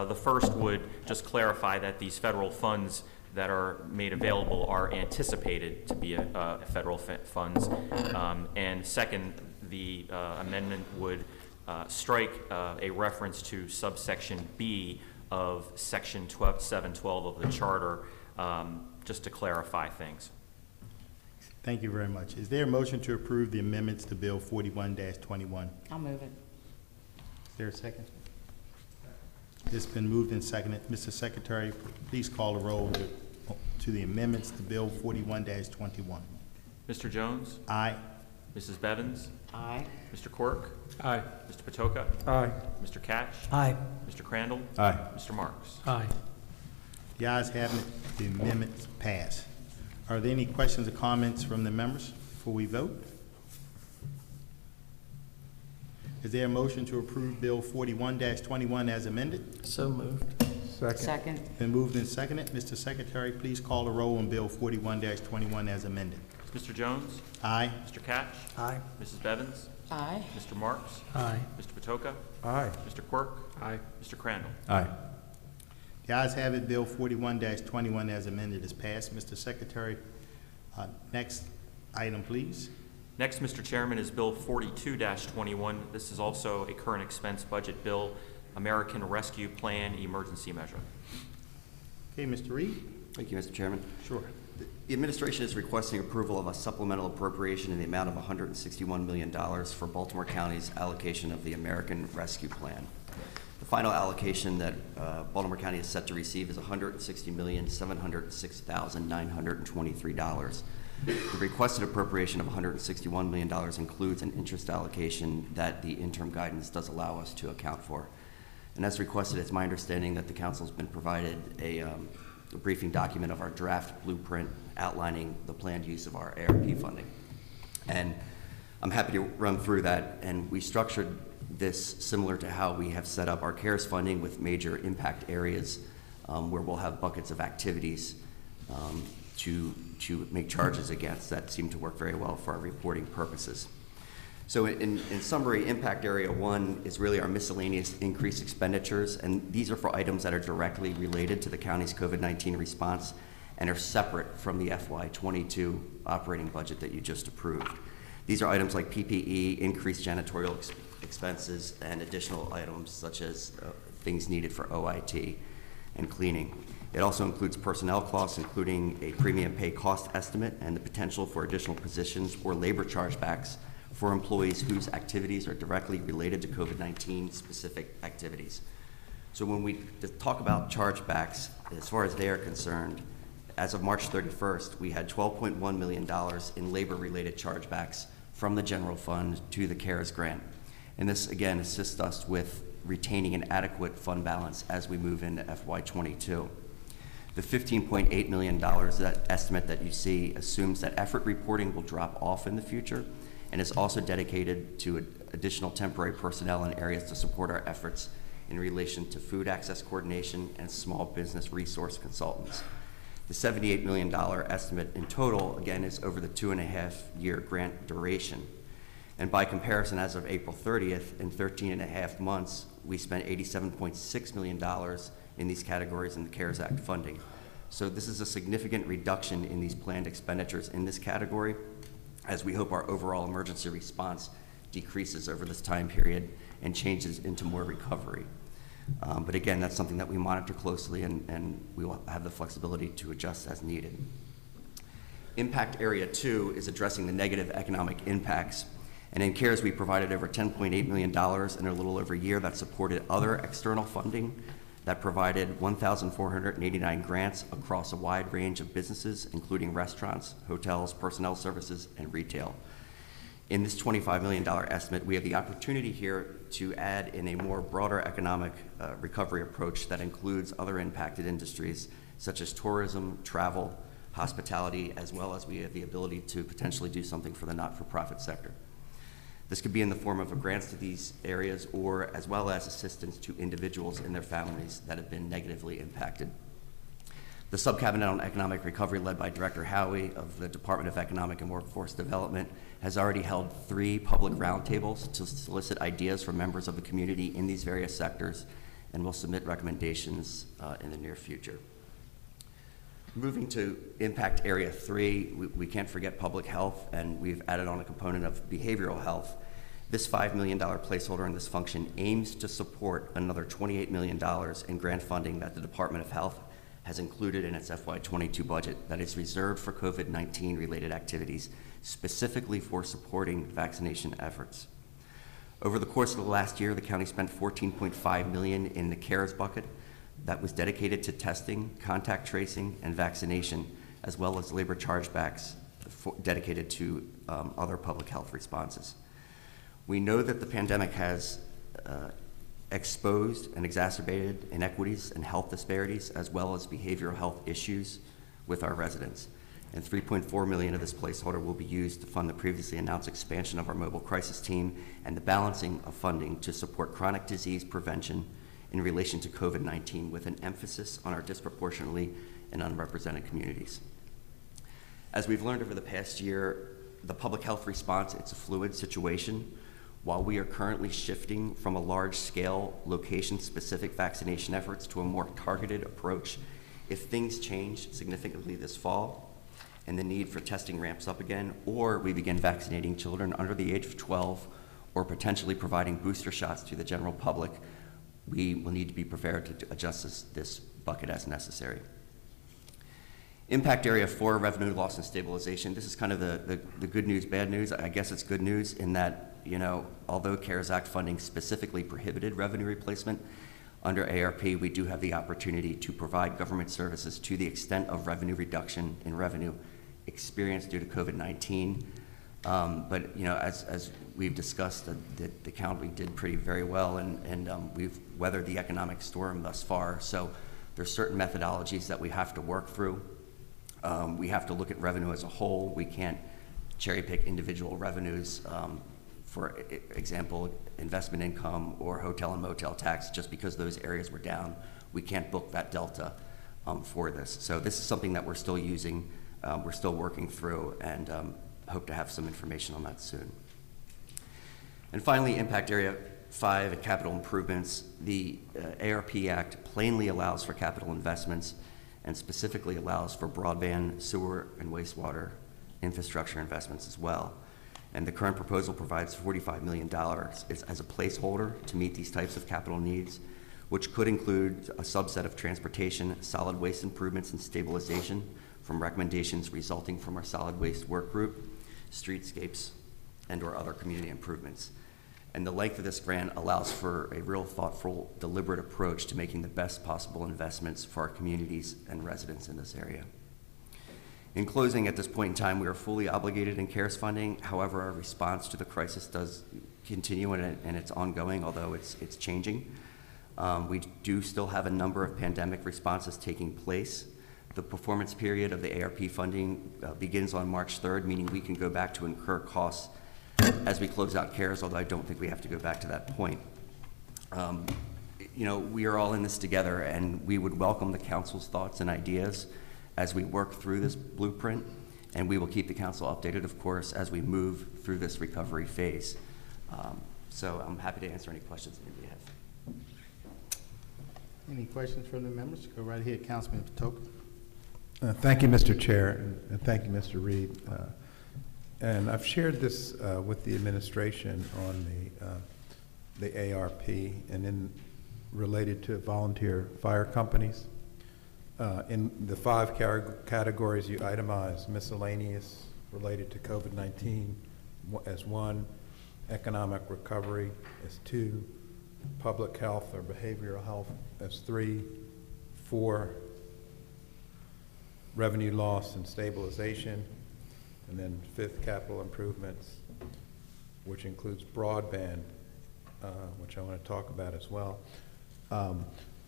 The first would just clarify that these federal funds that are made available are anticipated to be federal funds. And second, the amendment would strike a reference to subsection B of section 712 of the charter, just to clarify things. Thank you very much. Is there a motion to approve the amendments to Bill 41-21? I'll move it. Is there a second? It's been moved and seconded. Mr. Secretary, please call the roll to the amendments to Bill 41-21. Mr. Jones? Aye. Mrs. Bevins? Aye. Mr. Quirk? Aye. Mr. Patoka? Aye. Mr. Catch? Aye. Mr. Crandall? Aye. Mr. Marks? Aye. The ayes have it. The amendments pass. Are there any questions or comments from the members before we vote? Is there a motion to approve Bill 41-21 as amended? So moved. Second. Been moved and seconded. Mr. Secretary, please call the roll on Bill 41-21 as amended. Mr. Jones? Aye. Mr. Catch? Aye. Mrs. Bevins? Aye. Mr. Marks? Aye. Mr. Patoka? Aye. Mr. Quirk? Aye. Mr. Crandall? Aye. The ayes have it. Bill 41-21 as amended is passed. Mr. Secretary, next item, please. Next, Mr. Chairman, is Bill 42-21. This is also a current expense budget bill, American Rescue Plan Emergency Measure. Okay, Mr. Reed? Thank you, Mr. Chairman. Sure. The administration is requesting approval of a supplemental appropriation in the amount of $161 million for Baltimore County's allocation of the American Rescue Plan. The final allocation that Baltimore County is set to receive is $160,706,923. The requested appropriation of $161 million includes an interest allocation that the interim guidance does allow us to account for. And as requested, it's my understanding that the council's been provided a briefing document of our draft blueprint outlining the planned use of our ARP funding. And I'm happy to run through that. And we structured this similar to how we have set up our CARES funding with major impact areas where we'll have buckets of activities to make charges against that seem to work very well for our reporting purposes. So in summary, impact area 1 is really our miscellaneous increased expenditures, and these are for items that are directly related to the county's COVID-19 response and are separate from the FY22 operating budget that you just approved. These are items like PPE, increased janitorial expenses, and additional items such as things needed for OIT and cleaning. It also includes personnel costs, including a premium pay cost estimate and the potential for additional positions or labor chargebacks for employees whose activities are directly related to COVID-19 specific activities. So when we talk about chargebacks, as far as they are concerned, as of March 31st, we had $12.1 million in labor-related chargebacks from the general fund to the CARES grant. And this, again, assists us with retaining an adequate fund balance as we move into FY22. The $15.8 million that estimate that you see assumes that effort reporting will drop off in the future and is also dedicated to additional temporary personnel in areas to support our efforts in relation to food access coordination and small business resource consultants. The $78 million estimate in total, again, is over the 2.5-year grant duration. And by comparison, as of April 30th, in 13.5 months, we spent $87.6 million in these categories in the CARES Act funding. So this is a significant reduction in these planned expenditures in this category, as we hope our overall emergency response decreases over this time period and changes into more recovery. But again, that's something that we monitor closely, and we will have the flexibility to adjust as needed. Impact Area 2 is addressing the negative economic impacts. And in CARES, we provided over $10.8 million in a little over a year that supported other external funding that provided 1,489 grants across a wide range of businesses, including restaurants, hotels, personnel services, and retail. In this $25 million estimate, we have the opportunity here to add in a more broader economic recovery approach that includes other impacted industries such as tourism, travel, hospitality, as well as we have the ability to potentially do something for the not-for-profit sector. This could be in the form of grants to these areas or as well as assistance to individuals and their families that have been negatively impacted. The Subcabinet on Economic Recovery, led by Director Howie of the Department of Economic and Workforce Development, has already held 3 public roundtables to solicit ideas from members of the community in these various sectors, and will submit recommendations in the near future. Moving to Impact Area 3, we can't forget public health, and we've added on a component of behavioral health. This $5 million placeholder in this function aims to support another $28 million in grant funding that the Department of Health has included in its FY22 budget that is reserved for COVID-19 related activities, specifically for supporting vaccination efforts. Over the course of the last year, the county spent $14.5 million in the CARES bucket that was dedicated to testing, contact tracing, and vaccination, as well as labor chargebacks dedicated to other public health responses. We know that the pandemic has exposed and exacerbated inequities and health disparities, as well as behavioral health issues with our residents. And $3.4 million of this placeholder will be used to fund the previously announced expansion of our mobile crisis team and the balancing of funding to support chronic disease prevention in relation to COVID-19, with an emphasis on our disproportionately and unrepresented communities. As we've learned over the past year, the public health response, it's a fluid situation. While we are currently shifting from a large-scale, location-specific vaccination efforts to a more targeted approach, if things change significantly this fall and the need for testing ramps up again, or we begin vaccinating children under the age of 12, or potentially providing booster shots to the general public, we will need to be prepared to adjust this bucket as necessary. Impact Area 4, revenue loss and stabilization. This is kind of the good news, bad news. I guess it's good news in that, you know, although CARES Act funding specifically prohibited revenue replacement, under ARP we do have the opportunity to provide government services to the extent of revenue reduction in revenue experienced due to COVID-19. But you know, as we've discussed, the county did very well, and we've weathered the economic storm thus far. So there's certain methodologies that we have to work through. We have to look at revenue as a whole. We can't cherry pick individual revenues. For example, investment income or hotel and motel tax, just because those areas were down, we can't book that delta for this. So this is something that we're still using, we're still working through, and hope to have some information on that soon. And finally, Impact Area 5 and capital improvements. The ARP Act plainly allows for capital investments and specifically allows for broadband, sewer, and wastewater infrastructure investments as well. And the current proposal provides $45 million as a placeholder to meet these types of capital needs, which could include a subset of transportation, solid waste improvements and stabilization from recommendations resulting from our solid waste work group, streetscapes, and or other community improvements. And the length of this grant allows for a real thoughtful, deliberate approach to making the best possible investments for our communities and residents in this area. In closing, at this point in time, we are fully obligated in CARES funding. However, our response to the crisis does continue, and it's ongoing, although it's changing. We do still have a number of pandemic responses taking place. The performance period of the ARP funding begins on March 3rd, meaning we can go back to incur costs as we close out CARES, although I don't think we have to go back to that point. You know, we are all in this together, and we would welcome the council's thoughts and ideas as we work through this blueprint, and we will keep the council updated, of course, as we move through this recovery phase. So I'm happy to answer any questions that you have. Any questions from the members? Go right ahead, Councilman Patoka. Thank you, Mr. Chair, and thank you, Mr. Reed. And I've shared this with the administration on the ARP and in related to volunteer fire companies. In the 5 categories you itemized, miscellaneous related to COVID-19 as 1, economic recovery as 2, public health or behavioral health as 3, 4, revenue loss and stabilization, and then 5th, capital improvements, which includes broadband which I want to talk about as well.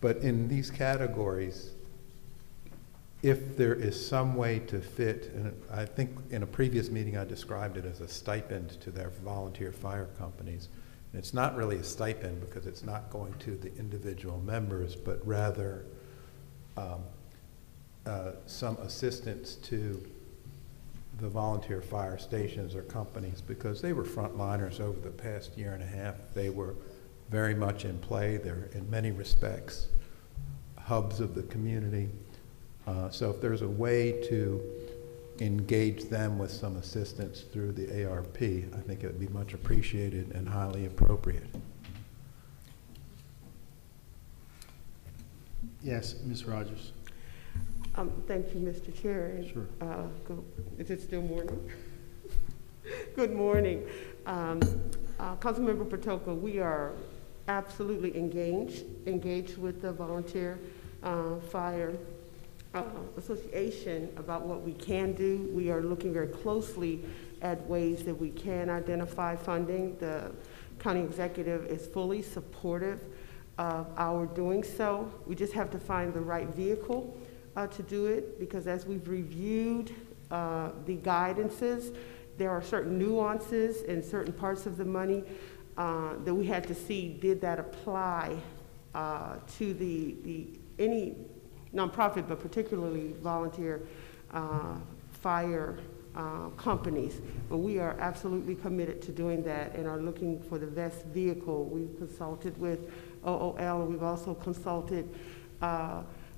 But in these categories, if there is some way to fit, and I think in a previous meeting I described it as a stipend to their volunteer fire companies. And it's not really a stipend because it's not going to the individual members, but rather some assistance to the volunteer fire stations or companies, because they were frontliners over the past year and a half. They were very much in play. They're in many respects hubs of the community. So if there's a way to engage them with some assistance through the ARP, I think it would be much appreciated and highly appropriate. Yes, Ms. Rogers. Thank you, Mr. Chair. And, Sure. Is it still morning? Good morning. Councilmember Patoka, we are absolutely engaged with the Volunteer Fire Association about what we can do. We are looking very closely at ways that we can identify funding. The county executive is fully supportive of our doing so. We just have to find the right vehicle to do it, because as we've reviewed the guidances, there are certain nuances in certain parts of the money that we had to see, did that apply to any nonprofit, but particularly volunteer fire companies. But we are absolutely committed to doing that and are looking for the best vehicle. We've consulted with OOL, and we've also consulted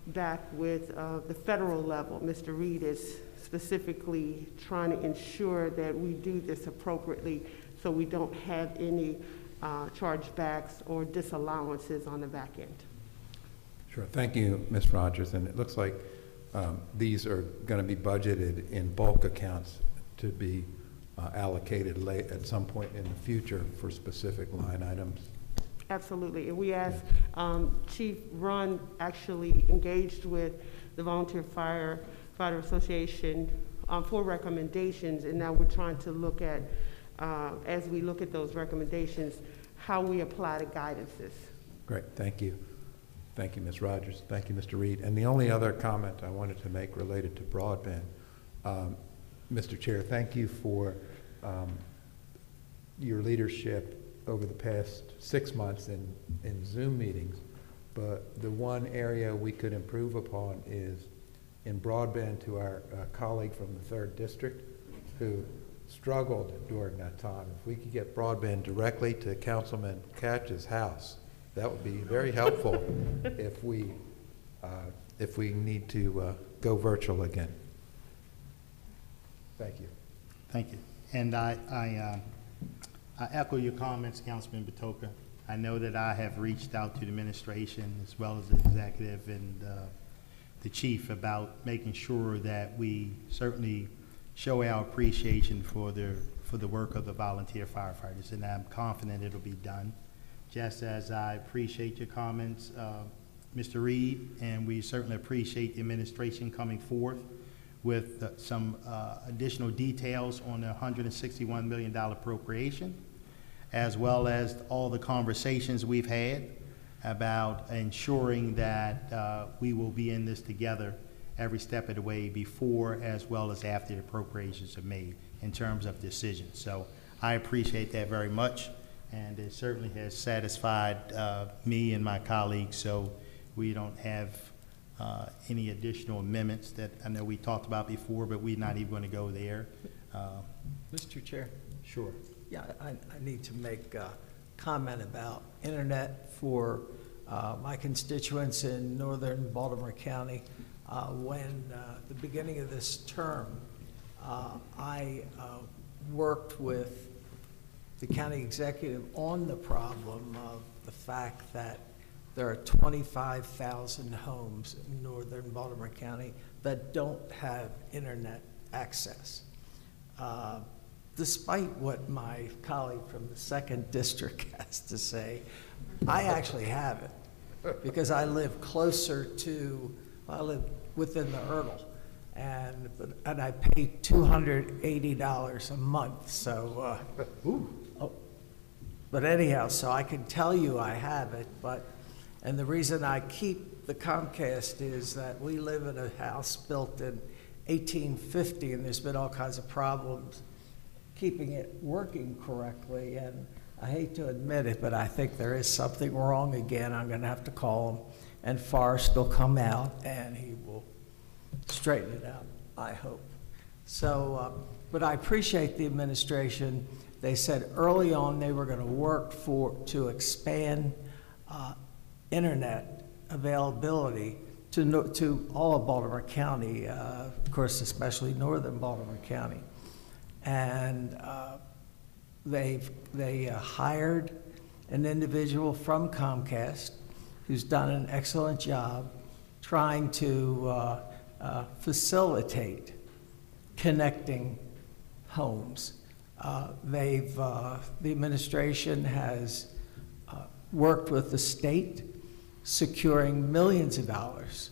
back with the federal level. Mr. Reed is specifically trying to ensure that we do this appropriately so we don't have any chargebacks or disallowances on the back end. Sure. Thank you, Ms. Rogers. And it looks like these are going to be budgeted in bulk accounts to be allocated at some point in the future for specific line items. Absolutely. And we asked, Chief Run actually engaged with the Volunteer Fighter Association for recommendations, and now we're trying to look at, as we look at those recommendations, how we apply the guidances. Great. Thank you. Thank you, Ms. Rogers. Thank you, Mr. Reed. And the only other comment I wanted to make related to broadband, Mr. Chair, thank you for your leadership over the past 6 months in Zoom meetings. But the one area we could improve upon is in broadband to our colleague from the 3rd District who struggled during that time. If we could get broadband directly to Councilman Catch's house, that would be very helpful if we need to go virtual again. Thank you. Thank you. And I echo your comments, Councilman Batoka. I know that I have reached out to the administration as well as the executive and the chief about making sure that we certainly show our appreciation for the work of the volunteer firefighters, and I'm confident it'll be done. Just as I appreciate your comments, Mr. Reed, and we certainly appreciate the administration coming forth with some additional details on the $161 million appropriation, as well as all the conversations we've had about ensuring that we will be in this together every step of the way, before as well as after the appropriations are made in terms of decisions. So I appreciate that very much, and it certainly has satisfied me and my colleagues, so we don't have any additional amendments that I know we talked about before, but we're not even going to go there. Mr. Chair? Sure. Yeah, I need to make a comment about internet for my constituents in northern Baltimore County. When the beginning of this term, I worked with the county executive on the problem of the fact that there are 25,000 homes in northern Baltimore County that don't have internet access. Despite what my colleague from the 2nd District has to say, I actually have it because I live closer to, I live within the hurdle, and I pay $280 a month. So, But anyhow, so I can tell you I have it, and the reason I keep the Comcast is that we live in a house built in 1850, and there's been all kinds of problems keeping it working correctly, and I hate to admit it, but I think there is something wrong again. I'm gonna have to call him, and Forrest will come out, and he will straighten it out, I hope. So, but I appreciate the administration. They said early on they were gonna work to expand internet availability to all of Baltimore County, of course, especially northern Baltimore County. And they hired an individual from Comcast who's done an excellent job trying to facilitate connecting homes. The administration has worked with the state, securing millions of dollars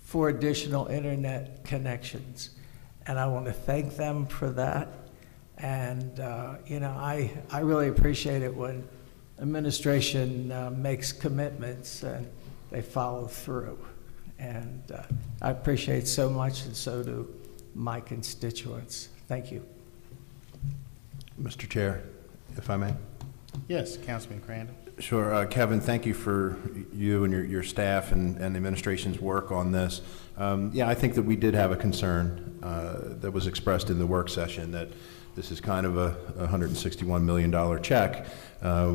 for additional internet connections. And I want to thank them for that. And, you know, I really appreciate it when administration makes commitments and they follow through. And I appreciate it so much, and so do my constituents. Thank you. Mr. Chair, if I may. Yes, Councilman Crandall. Sure. Kevin, thank you for you and your staff and the administration's work on this. Yeah, I think that we did have a concern that was expressed in the work session that this is kind of a $161 million check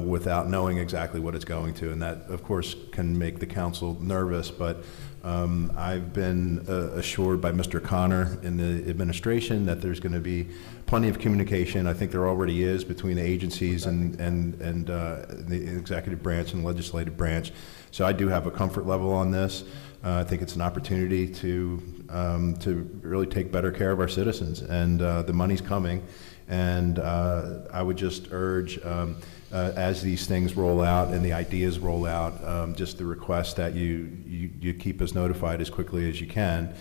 without knowing exactly what it's going to. And that, of course, can make the council nervous. But I've been assured by Mr. Connor in the administration that there's going to be plenty of communication. I think there already is between the agencies and the executive branch and legislative branch. So I do have a comfort level on this. I think it's an opportunity to really take better care of our citizens, and the money's coming. And I would just urge, as these things roll out and the ideas roll out, just the request that you keep us notified as quickly as you can.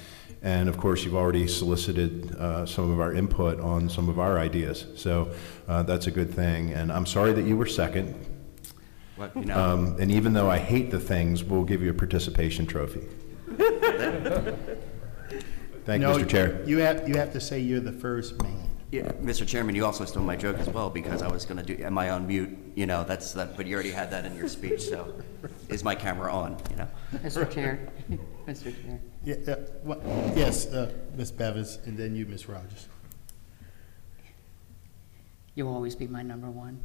And of course, you've already solicited some of our input on some of our ideas. So that's a good thing. And I'm sorry that you were second. Well, you know, And even though I hate the things, we'll give you a participation trophy. Thank you, Mr. Chair. You have to say you're the first man. yeah, Mr. Chairman, you also stole my joke as well, because I was going to do, am I on mute? You know, that's that, but you already had that in your speech, so is my camera on, you know? Mr. Chair, Mr. Chair. Yeah, yes, Ms. Bevins, and then you, Ms. Rogers. You'll always be my number one.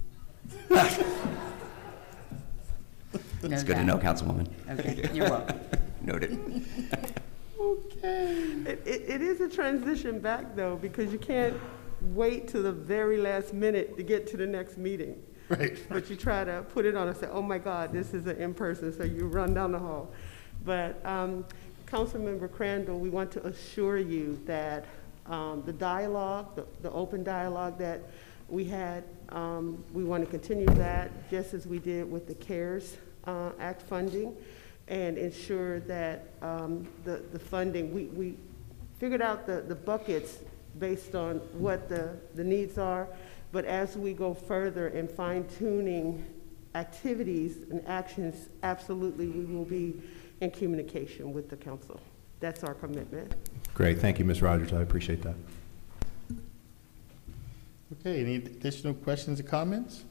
It's good to know, Councilwoman. Okay, you're welcome. Noted. Okay. It is a transition back, though, because you can't wait till the very last minute to get to the next meeting. Right. But you try to put it on and say, oh my God, this is an in-person, so you run down the hall. But Councilmember Crandall, we want to assure you that the dialogue, the open dialogue that we had, we want to continue that just as we did with the CARES Act funding, and ensure that the funding, we figured out the buckets based on what the needs are, but as we go further in fine-tuning activities and actions, absolutely we will be in communication with the council. That's our commitment. Great, thank you, Ms. Rogers, I appreciate that. Okay, any additional questions or comments?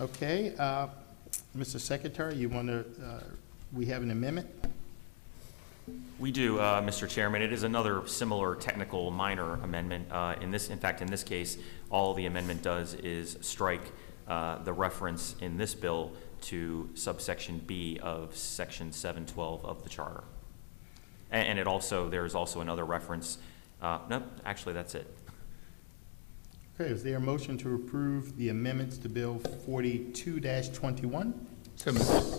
Okay, Mr. Secretary, you want to, we have an amendment? We do, Mr. Chairman. It is another similar technical minor amendment. In fact, in this case, all the amendment does is strike the reference in this bill to subsection B of section 712 of the charter. And it also, there's also another reference. No, actually, that's it. Okay, is there a motion to approve the amendments to Bill 42-21?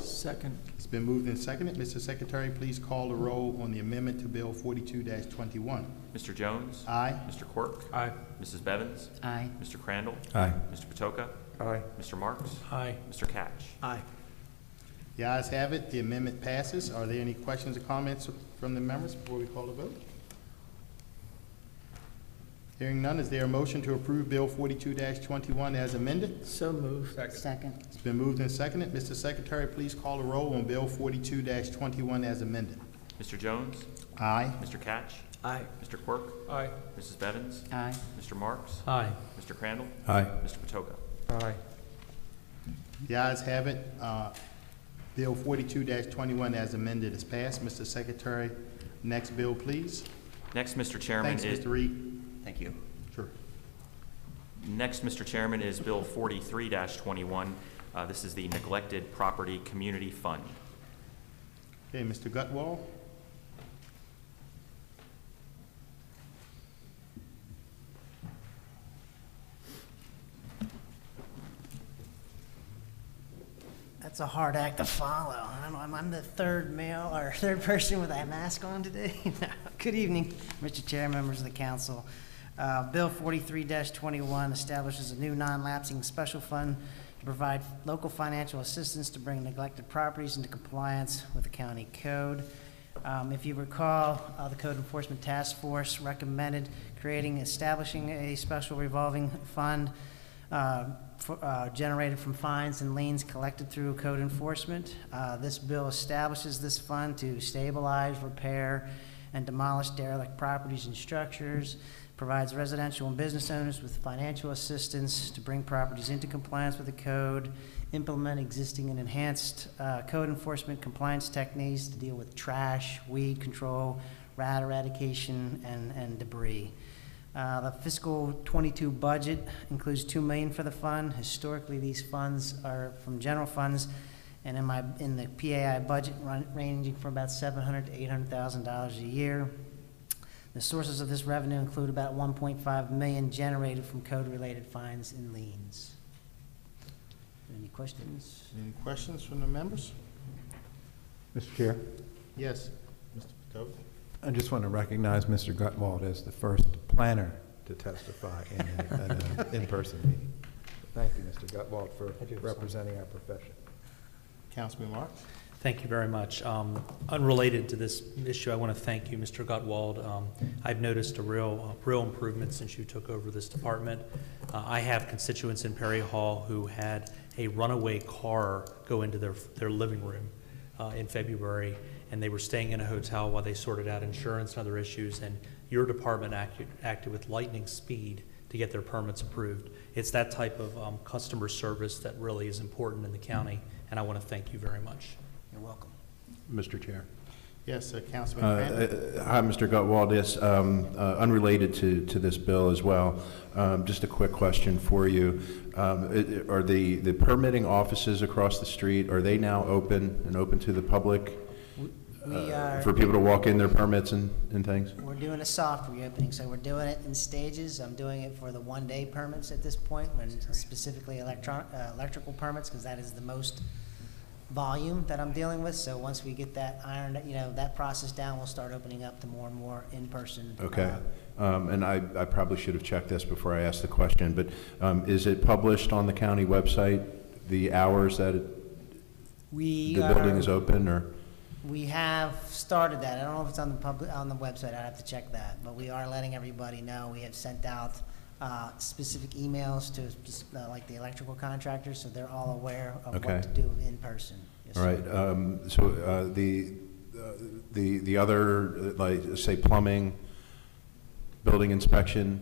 Second. It's been moved and seconded. Mr. Secretary, please call the roll on the amendment to Bill 42-21. Mr. Jones? Aye. Mr. Quirk? Aye. Mrs. Bevins? Aye. Mr. Crandall? Aye. Mr. Patoka? Aye. Mr. Marks? Aye. Mr. Catch? Aye. The ayes have it. The amendment passes. Are there any questions or comments from the members before we call the vote? Hearing none, is there a motion to approve Bill 42-21 as amended? So moved. Second. It's been moved and seconded. Mr. Secretary, please call the roll on Bill 42-21 as amended. Mr. Jones? Aye. Mr. Catch? Aye. Mr. Quirk? Aye. Mrs. Bevins? Aye. Mr. Marks? Aye. Mr. Crandall? Aye. Mr. Patoka? Aye. The ayes have it. Bill 42-21 as amended is passed. Mr. Secretary, next bill, please. Next, Mr. Chairman, Thanks, Mr. Reed. Thank you. Sure. Next, Mr. Chairman, is Bill 43-21. This is the Neglected Property Community Fund. Okay, Mr. Gutwall. That's a hard act to follow. I'm the third male or third person with a mask on today. Good evening, Mr. Chair, members of the council. Bill 43-21 establishes a new non-lapsing special fund to provide local financial assistance to bring neglected properties into compliance with the county code. If you recall, the Code Enforcement Task Force recommended establishing a special revolving fund generated from fines and liens collected through code enforcement. This bill establishes this fund to stabilize, repair, and demolish derelict properties and structures, provides residential and business owners with financial assistance to bring properties into compliance with the code, implement existing and enhanced code enforcement compliance techniques to deal with trash, weed control, rat eradication, and debris. The fiscal 22 budget includes $2 million for the fund. Historically, these funds are from general funds, and in the PAI budget ranging from about $700,000 to $800,000 a year. The sources of this revenue include about $1.5 million generated from code-related fines and liens. Any questions? Any questions from the members? Mr. Chair, Yes, Mr. Patoka. I just want to recognize Mr. Gutwald as the first planner to testify in an in-person meeting. Thank you, Mr. Gutwald, for representing our profession. Councilman Marks. Thank you very much. Unrelated to this issue, I want to thank you, Mr. Gutwald. I've noticed a real improvement since you took over this department. I have constituents in Perry Hall who had a runaway car go into their living room in February, and they were staying in a hotel while they sorted out insurance and other issues, and your department acted with lightning speed to get their permits approved. It's that type of customer service that really is important in the county, and I want to thank you very much. You're welcome. Mr. Chair. Yes, Councilman Crandall. Hi, Mr. Gutwald. Yes, unrelated to this bill as well, just a quick question for you. Are the permitting offices across the street, are they now open to the public? We are. For people to walk in their permits and things? We're doing a soft reopening, so we're doing it in stages. I'm doing it for the one-day permits at this point, when specifically electrical permits, because that is the most volume that I'm dealing with. So once we get that ironed, that process down, we'll start opening up to more and more in-person. Okay. And I probably should have checked this before I asked the question, but is it published on the county website, the hours that the building is open, or? We have started that. I don't know if it's on the website. I'd have to check that. But we are letting everybody know. We have sent out specific emails to like the electrical contractors, so they're all aware of Okay. what to do in person. Yes, All sir. right. So the other, like, say, plumbing, building inspection,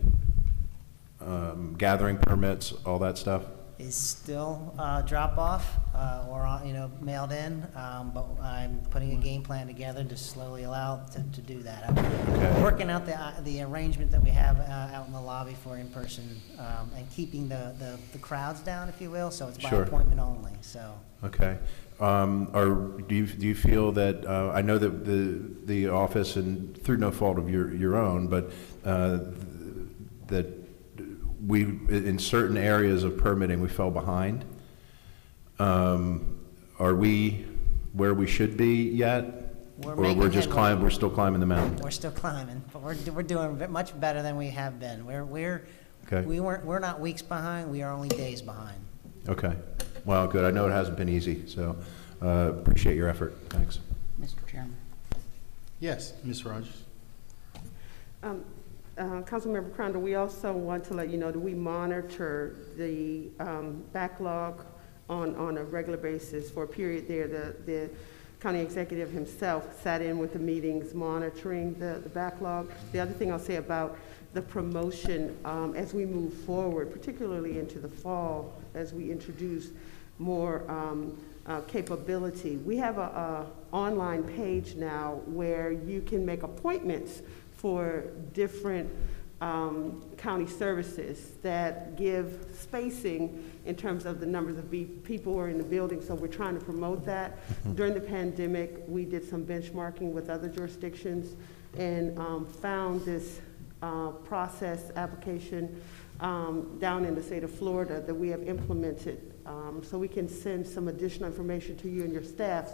gathering permits, all that stuff? Is still drop off or mailed in, but I'm putting a game plan together to slowly allow to do that. I'm working out the arrangement that we have out in the lobby for in person, and keeping the crowds down, if you will. So it's by Sure. appointment only. So. Okay. Do you feel that I know that the office, and through no fault of your own, but that we, in certain areas of permitting, we fell behind. Are we where we should be yet? Or we're just climbing, we're still climbing the mountain? We're still climbing, but we're doing much better than we have been. Okay. We're not weeks behind, we are only days behind. Okay. Well, good. I know it hasn't been easy, so appreciate your effort. Thanks. Mr. Chairman. Yes, Ms. Rogers. Councilmember Crandall, we also want to let you know that we monitor the backlog on a regular basis. For a period there, the county executive himself sat in with the meetings monitoring the backlog. The other thing I'll say about the promotion as we move forward, particularly into the fall, as we introduce more capability. We have a online page now where you can make appointments for different county services that give spacing in terms of the numbers of people who are in the building, so we're trying to promote that. During the pandemic, we did some benchmarking with other jurisdictions and found this process application down in the state of Florida that we have implemented. So we can send some additional information to you and your staffs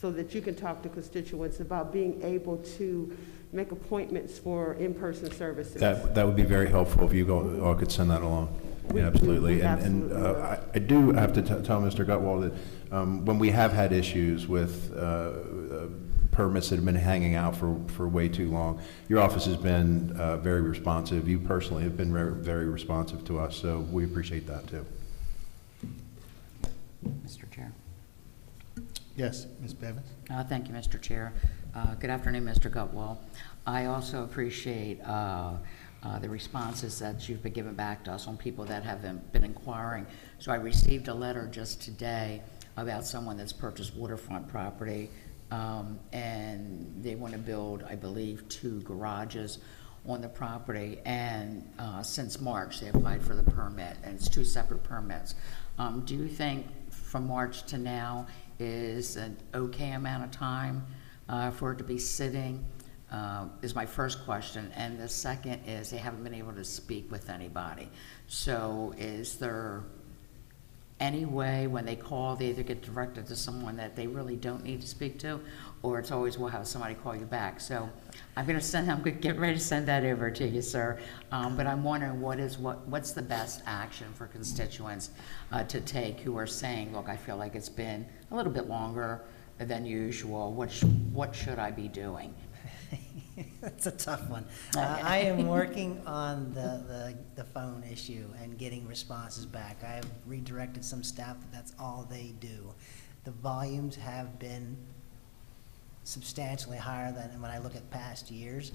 so that you can talk to constituents about being able to make appointments for in-person services. That would be very helpful if you all could send that along. Yeah, absolutely. And I do have to tell Mr. Gutwald that when we have had issues with permits that have been hanging out for way too long, your office has been very responsive. You personally have been very responsive to us, so we appreciate that too. Mr. Chair. Yes, Ms. Bevins? Thank you, Mr. Chair. Good afternoon, Mr. Gutwald. I also appreciate the responses that you've been giving back to us on people that have been inquiring. So I received a letter just today about someone that's purchased waterfront property, and they want to build, I believe, 2 garages on the property, and since March they applied for the permit, and it's 2 separate permits. Do you think from March to now is an okay amount of time for it to be sitting? Is my first question. And the second is they haven't been able to speak with anybody. So is there any way when they call, they either get directed to someone that they really don't need to speak to, or it's always we'll have somebody call you back? So I'm going to get ready to send that over to you, sir. But I'm wondering what's the best action for constituents to take who are saying, look, I feel like it's been a little bit longer than usual. What should I be doing? That's a tough one. I am working on the phone issue and getting responses back. I have redirected some staff, but that's all they do. The volumes have been substantially higher than when I look at past years,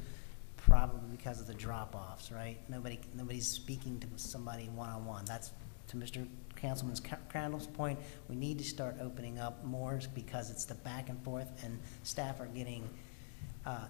probably because of the drop-offs, right? Nobody's speaking to somebody one-on-one. That's to Mr. Councilman Crandall's point. We need to start opening up more because it's the back and forth, and staff are getting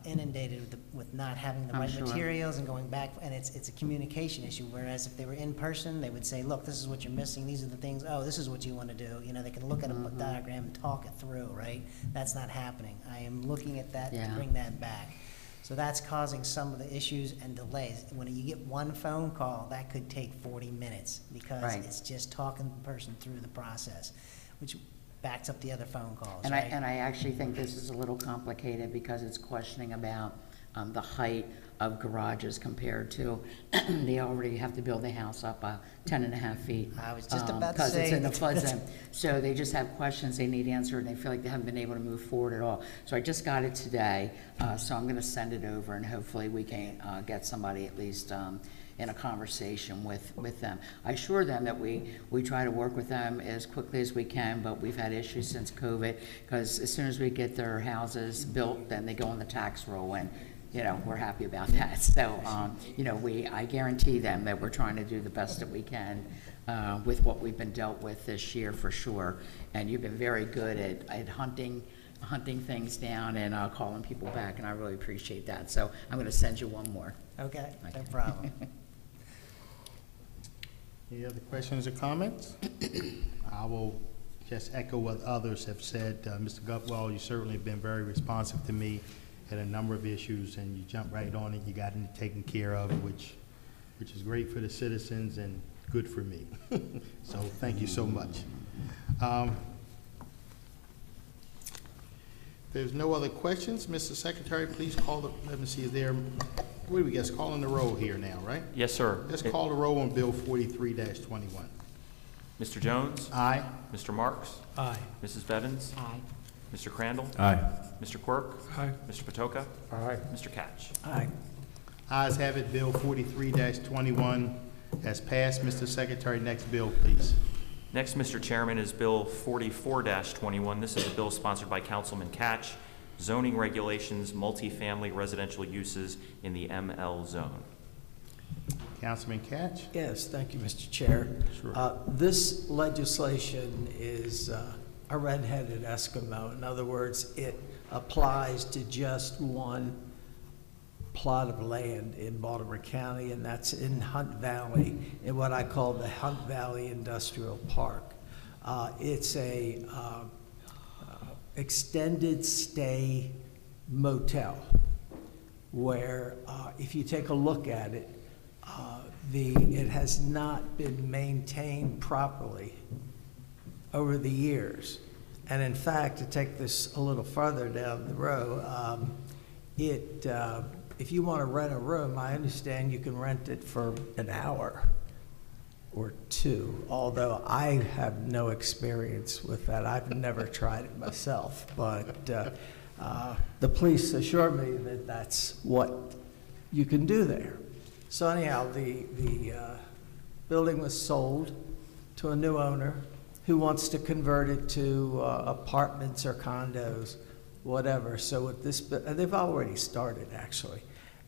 inundated with not having the right materials and going back, and it's a communication issue, whereas if they were in person, they would say, look, this is what you're missing, these are the things, oh, this is what you want to do. You know, they can look at a diagram and talk it through, right? That's not happening. I am looking at that to bring that back. So that's causing some of the issues and delays. When you get one phone call, that could take 40 minutes because it's just talking the person through the process, which backs up the other phone calls. And I actually think this is a little complicated because it's questioning about the height of garages compared to, they already have to build the house up 10.5 feet. I was just about to because say it's in the flood zone. So they just have questions they need answered, and they feel like they haven't been able to move forward at all. So I just got it today, so I'm going to send it over, and hopefully we can get somebody at least in a conversation with them. I assure them that we try to work with them as quickly as we can, but we've had issues since COVID, because as soon as we get their houses built, then they go on the tax roll, and you know, we're happy about that. So, you know, I guarantee them that we're trying to do the best that we can with what we've been dealt with this year for sure. And you've been very good at hunting things down and calling people back, and I really appreciate that. So I'm going to send you one more. Okay, no problem. Any other questions or comments? I will just echo what others have said. Mr. Gutwald, you certainly have been very responsive to me at a number of issues, and you jumped right on it. You got it taken care of, which is great for the citizens and good for me. So thank you so much. There's no other questions. Mr. Secretary, please let me see, is there, what do we guess, calling the roll here now, right? Yes, sir. Let's call the roll on Bill 43-21. Mr. Jones? Aye. Mr. Marks? Aye. Mrs. Bevins? Aye. Mr. Crandall? Aye. Mr. Quirk? Aye. Mr. Patoka? Aye. Mr. Catch? Aye. Ayes have it, Bill 43-21 has passed. Mr. Secretary, next bill, please. Next, Mr. Chairman, is Bill 44-21. This is a bill sponsored by Councilman Catch, zoning regulations, multifamily residential uses in the ML zone. Councilman Catch? Yes, thank you, Mr. Chair. Sure. This legislation is a red-headed Eskimo. In other words, it applies to just one plot of land in Baltimore County, and that's in Hunt Valley, in what I call the Hunt Valley Industrial Park. It's a extended stay motel where, if you take a look at it, it has not been maintained properly over the years. And in fact, to take this a little farther down the road, if you want to rent a room, I understand you can rent it for an hour or two, although I have no experience with that. I've never tried it myself, but the police assure me that that's what you can do there. So anyhow, the building was sold to a new owner who wants to convert it to apartments or condos, whatever. So with this, they've already started actually.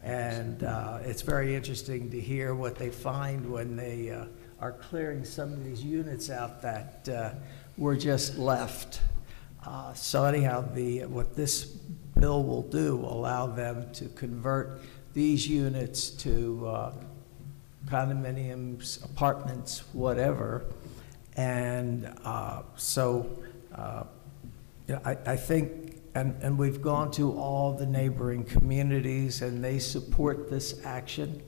And it's very interesting to hear what they find when they are clearing some of these units out that were just left. So anyhow, what this bill will do will allow them to convert these units to condominiums, apartments, whatever. And I think, and we've gone to all the neighboring communities, and they support this action.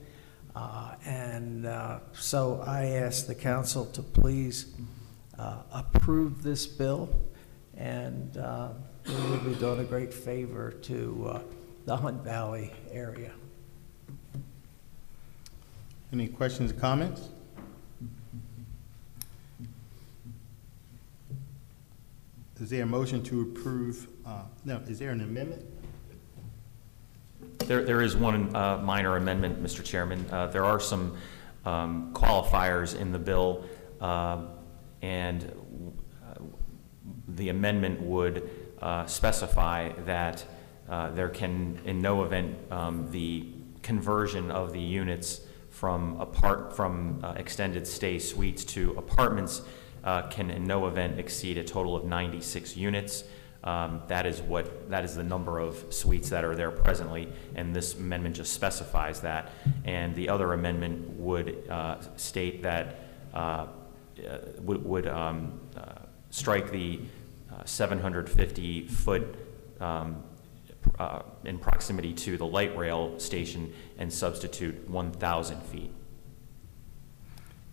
So I ask the council to please approve this bill, and we will be doing a great favor to the Hunt Valley area. Any questions or comments? Is there a motion to approve? No, is there an amendment? There is one minor amendment, Mr. Chairman. There are some qualifiers in the bill, and the amendment would specify that there can, in no event, the conversion of the units from extended stay suites to apartments can in no event exceed a total of 96 units. That is the number of suites that are there presently, and this amendment just specifies that. And the other amendment would state that would strike the 750-foot in proximity to the light rail station and substitute 1,000 feet.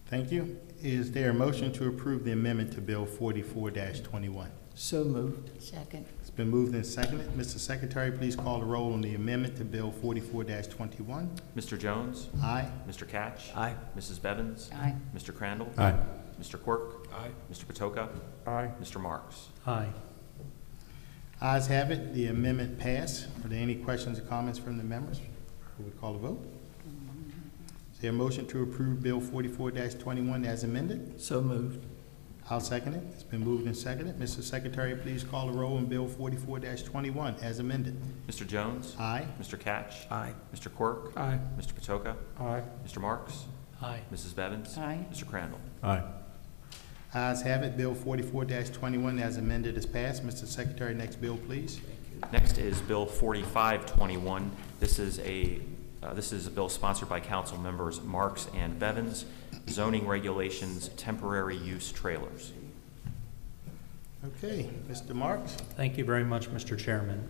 Thank you. Is there a motion to approve the amendment to Bill 44-21? So moved. Second. It's been moved and seconded. Mr. Secretary, please call the roll on the amendment to Bill 44-21. Mr. Jones? Aye. Mr. Catch? Aye. Mrs. Bevins? Aye. Mr. Crandall? Aye. Mr. Quirk? Aye. Mr. Patoka? Aye. Mr. Marks? Aye. Ayes have it. The amendment passed. Are there any questions or comments from the members? Will we call the vote? Is there a motion to approve Bill 44-21 as amended? So moved. I'll second it. It's been moved and seconded. Mr. Secretary, please call the roll on Bill 44-21 as amended. Mr. Jones? Aye. Mr. Catch? Aye. Mr. Quirk? Aye. Mr. Patoka? Aye. Mr. Marks? Aye. Mrs. Bevins? Aye. Mr. Crandall? Aye. Ayes have it. Bill 44-21 as amended is passed. Mr. Secretary, next bill, please. Next is Bill 4521. This is a bill sponsored by council members Marks and Bevins, zoning regulations, temporary use trailers. Okay, Mr. Marks. Thank you very much, Mr. Chairman.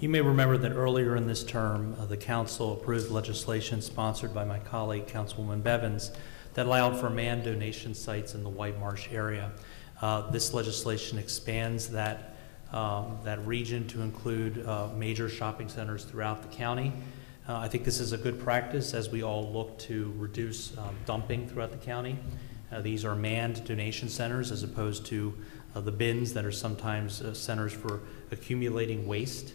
You may remember that earlier in this term, the council approved legislation sponsored by my colleague, Councilwoman Bevins, that allowed for manned donation sites in the White Marsh area. This legislation expands that region to include major shopping centers throughout the county. I think this is a good practice as we all look to reduce dumping throughout the county. These are manned donation centers as opposed to the bins that are sometimes centers for accumulating waste.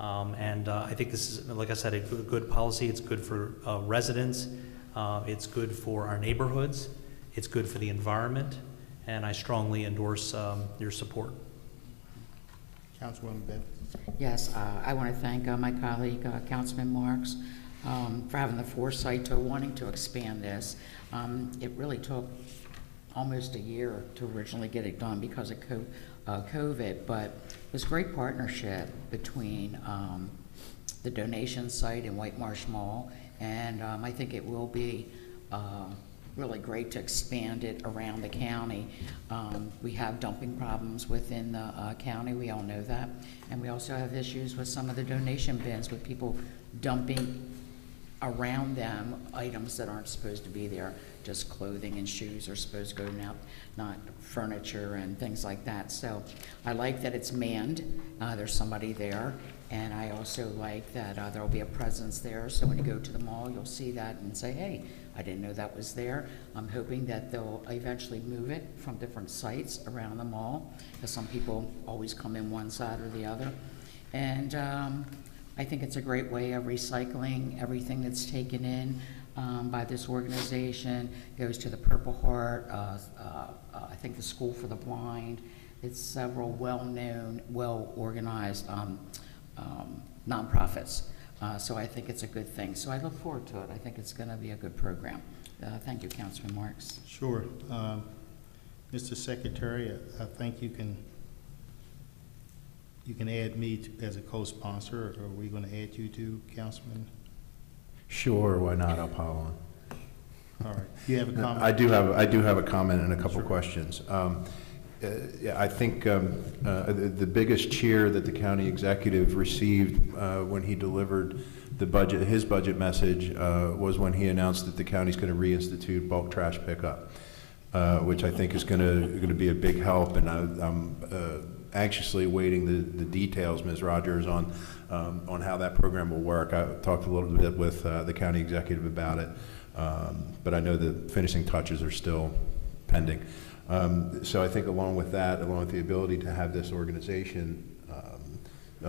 And I think this is, like I said, a good policy. It's good for residents. It's good for our neighborhoods. It's good for the environment. And I strongly endorse your support. Councilwoman Bevins. Yes, I want to thank my colleague, Councilman Marks, for having the foresight to wanting to expand this. It really took almost a year to originally get it done because of COVID, but it was a great partnership between the donation site and White Marsh Mall, and I think it will be really great to expand it around the county. We have dumping problems within the county, we all know that, and we also have issues with some of the donation bins with people dumping around them items that aren't supposed to be there. Just clothing and shoes are supposed to go out, not furniture and things like that. So I like that it's manned, there's somebody there, and I also like that there will be a presence there, so when you go to the mall, you'll see that and say, hey, I didn't know that was there. I'm hoping that they'll eventually move it from different sites around the mall, because some people always come in one side or the other. And I think it's a great way of recycling everything that's taken in by this organization, goes to the Purple Heart, I think the School for the Blind. It's several well-known, well-organized nonprofits. So I think it's a good thing. So I look forward to it. I think it's going to be a good program. Thank you, Councilman Marks. Sure. Mr. Secretary, I think you can add me as a co-sponsor, or are we going to add you to, Councilman? Sure, why not? I'll pile on. All right. You have a comment? I do have a comment and a couple questions. Yeah, I think the biggest cheer that the county executive received when he delivered his budget message was when he announced that the county's going to reinstitute bulk trash pickup, which I think is going to be a big help. And I'm anxiously awaiting the details, Ms. Rogers, on how that program will work. I talked a little bit with the county executive about it, but I know the finishing touches are still pending. So I think along with that, along with the ability to have this organization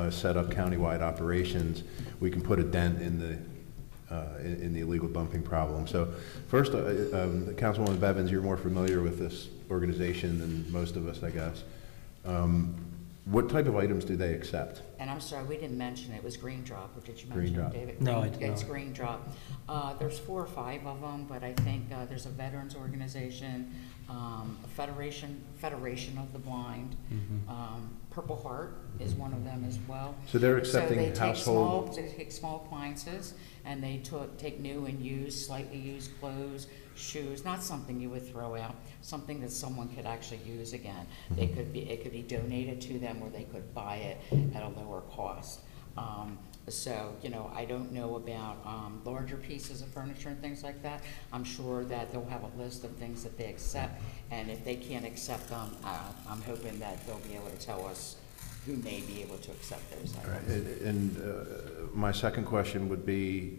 set up countywide operations, we can put a dent in the illegal dumping problem. So first, Councilwoman Bevins, you're more familiar with this organization than most of us, I guess. What type of items do they accept? And I'm sorry, we didn't mention it was Green Drop, or did you Green mention Drop. it, David? No, I did It's not. Green Drop. There's 4 or 5 of them, but I think there's a veterans organization, a Federation of the Blind. Purple Heart is one of them as well. So they're accepting they take household. They take small appliances, and they take new and used, slightly used clothes, shoes, not something you would throw out, something that someone could actually use again. It could be donated to them, or they could buy it at a lower cost. So, you know, I don't know about larger pieces of furniture and things like that. I'm sure that they'll have a list of things that they accept, and if they can't accept them, I'm hoping that they'll be able to tell us who may be able to accept those All right, items. and my second question would be,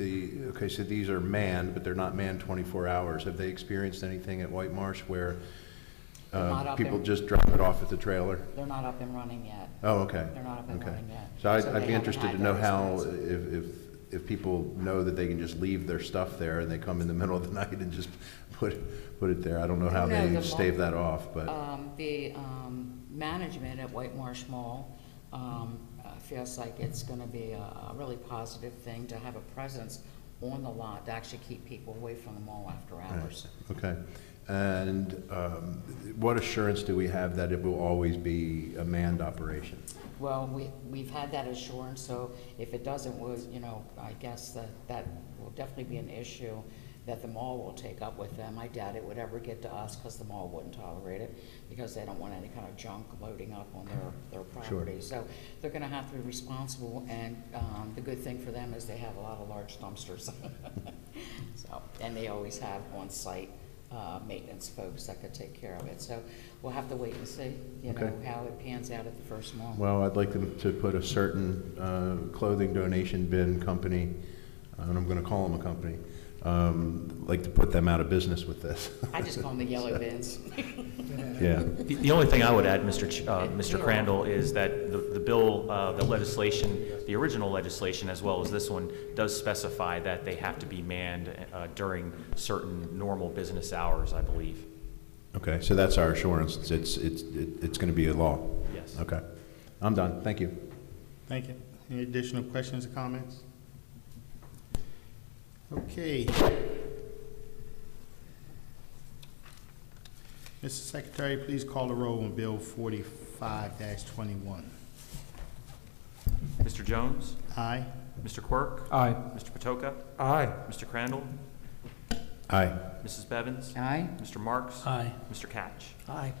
okay, so these are manned, but they're not manned 24 hours. Have they experienced anything at White Marsh where They're not up people and- just drop it off at the trailer? They're not up and running yet. Oh, okay. They're not up and Okay. running yet. So they I'd be haven't interested had to know that how, experience. if people know that they can just leave their stuff there and they come in the middle of the night and just put it there. I don't know how No, they the stave that off, but. The management at White Marsh Mall feels like it's gonna be a really positive thing to have a presence on the lot to actually keep people away from the mall after hours. Right. Okay. And what assurance do we have that it will always be a manned operation? Well, we've had that assurance, so if it doesn't, you know, I guess that will definitely be an issue that the mall will take up with them. I doubt it would ever get to us, because the mall wouldn't tolerate it, because they don't want any kind of junk loading up on their property. So they're gonna have to be responsible, and the good thing for them is they have a lot of large dumpsters. So, and they always have on-site maintenance folks that could take care of it. So we'll have to wait and see, you know, Okay. how it pans out at the first mall. Well, I'd like them to put a certain clothing donation bin company, and I'm going to call them a company, like to put them out of business with this. I just call them the yellow bins. Yeah. The only thing I would add, Mr. Crandall, is that the bill, the legislation, the original legislation as well as this one, does specify that they have to be manned during certain normal business hours, I believe. Okay, so that's our assurance. It's going to be a law. Yes. Okay. I'm done. Thank you. Thank you. Any additional questions or comments? Okay. Mr. Secretary, please call the roll on Bill 45-21. Mr. Jones? Aye. Mr. Quirk? Aye. Mr. Patoka? Aye. Mr. Crandall? Aye. Mrs. Bevins? Aye. Mr. Marks? Aye. Mr. Catch? Aye.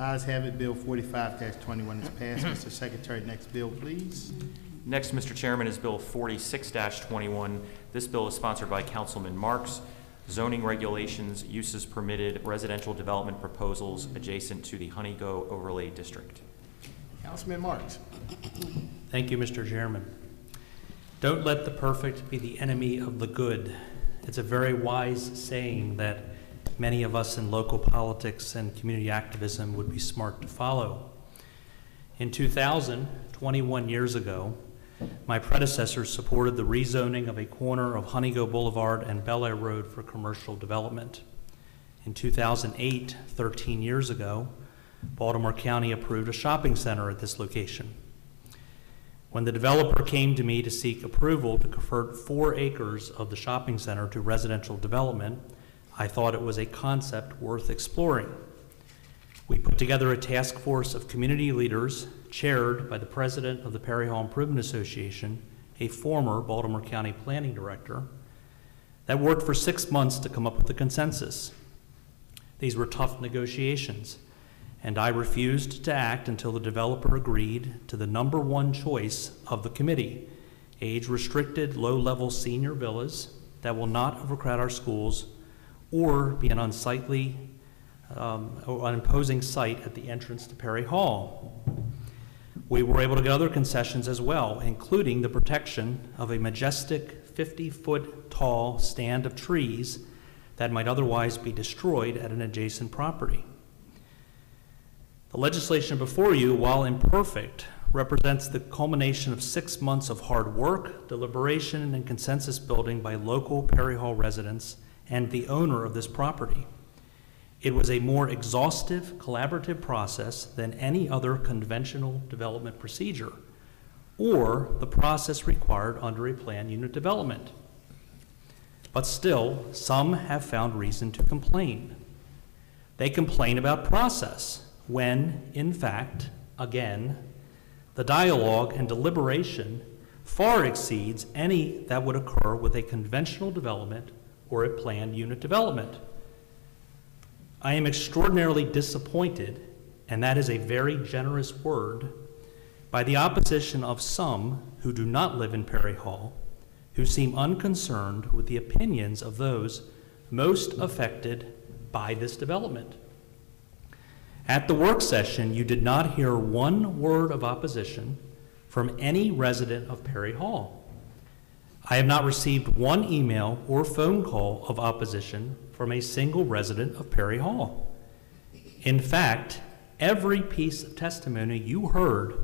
Ayes have it, Bill 45-21 is passed. Mr. Secretary, next bill, please. Next, Mr. Chairman, is Bill 46-21. This bill is sponsored by Councilman Marks. Zoning regulations, uses permitted, residential development proposals adjacent to the Honeygo Overlay District. Councilman Marks. Thank you, Mr. Chairman. Don't let the perfect be the enemy of the good. It's a very wise saying that many of us in local politics and community activism would be smart to follow. In 2000, 21 years ago, my predecessors supported the rezoning of a corner of Honeygo Boulevard and Bel Air Road for commercial development. In 2008, 13 years ago, Baltimore County approved a shopping center at this location. When the developer came to me to seek approval to convert 4 acres of the shopping center to residential development, I thought it was a concept worth exploring. We put together a task force of community leaders chaired by the president of the Perry Hall Improvement Association, a former Baltimore County planning director, that worked for 6 months to come up with a consensus. These were tough negotiations, and I refused to act until the developer agreed to the #1 choice of the committee: age-restricted, low-level senior villas that will not overcrowd our schools or be an unsightly or an imposing site at the entrance to Perry Hall. We were able to get other concessions as well, including the protection of a majestic 50-foot tall stand of trees that might otherwise be destroyed at an adjacent property. The legislation before you, while imperfect, represents the culmination of 6 months of hard work, deliberation, and consensus building by local Perry Hall residents and the owner of this property. It was a more exhaustive, collaborative process than any other conventional development procedure, or the process required under a planned unit development. But still, some have found reason to complain. They complain about process, when, in fact, again, the dialogue and deliberation far exceeds any that would occur with a conventional development or a planned unit development. I am extraordinarily disappointed, and that is a very generous word, by the opposition of some who do not live in Perry Hall, who seem unconcerned with the opinions of those most affected by this development. At the work session, you did not hear one word of opposition from any resident of Perry Hall. I have not received one email or phone call of opposition from a single resident of Perry Hall. In fact, every piece of testimony you heard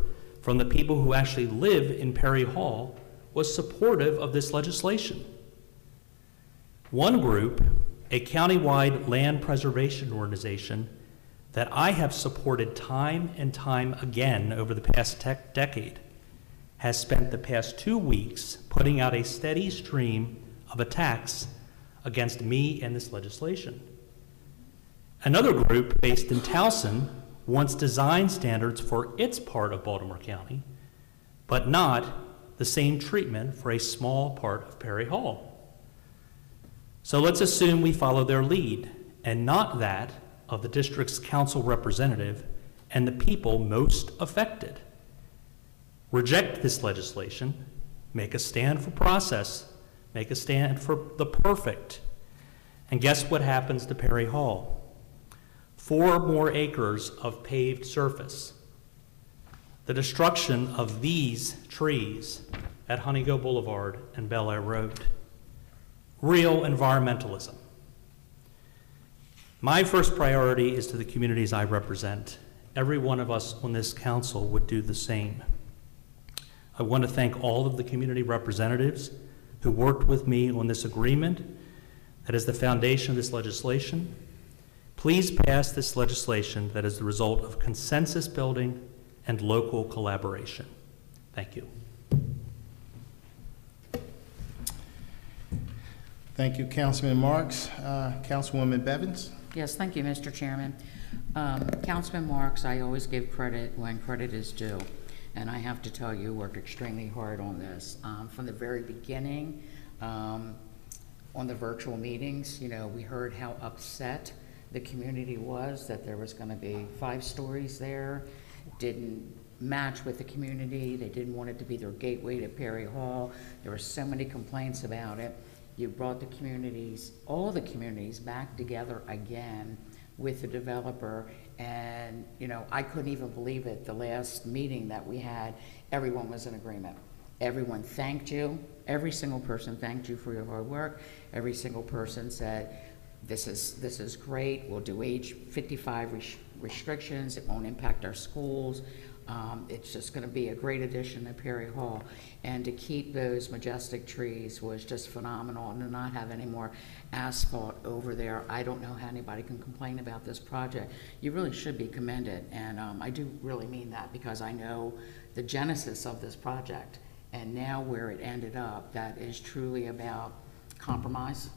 from the people who actually live in Perry Hall was supportive of this legislation. One group, a countywide land preservation organization that I have supported time and time again over the past decade, has spent the past 2 weeks putting out a steady stream of attacks against me and this legislation. Another group based in Towson wants design standards for its part of Baltimore County, but not the same treatment for a small part of Perry Hall. So let's assume we follow their lead and not that of the district's council representative and the people most affected. Reject this legislation, make a stand for process, make a stand for the perfect. And guess what happens to Perry Hall? 4 more acres of paved surface. The destruction of these trees at Honeygo Boulevard and Bel Air Road. real environmentalism. My first priority is to the communities I represent. Every one of us on this council would do the same. I want to thank all of the community representatives who worked with me on this agreement that is the foundation of this legislation. Please pass this legislation that is the result of consensus building and local collaboration. Thank you. Thank you, Councilman Marks. Councilwoman Bevins? Yes, thank you, Mr. Chairman. Councilman Marks, I always give credit when credit is due, and I have to tell you, worked extremely hard on this. From the very beginning, on the virtual meetings, you know, we heard how upset the community was that there was going to be 5 stories there. Didn't match with the community. They didn't want it to be their gateway to Perry Hall. There were so many complaints about it. You brought the communities, all the communities, back together again with the developer, and you know, I couldn't even believe it. The last meeting that we had, everyone was in agreement. Everyone thanked you. Every single person thanked you for your hard work. Every single person said, this is great. We'll do age 55 restrictions. It won't impact our schools. It's just going to be a great addition to Perry Hall. And to keep those majestic trees was just phenomenal, and to not have any more asphalt over there. I don't know how anybody can complain about this project. You really should be commended, and I do really mean that, because I know the genesis of this project, and now where it ended up, that is truly about compromise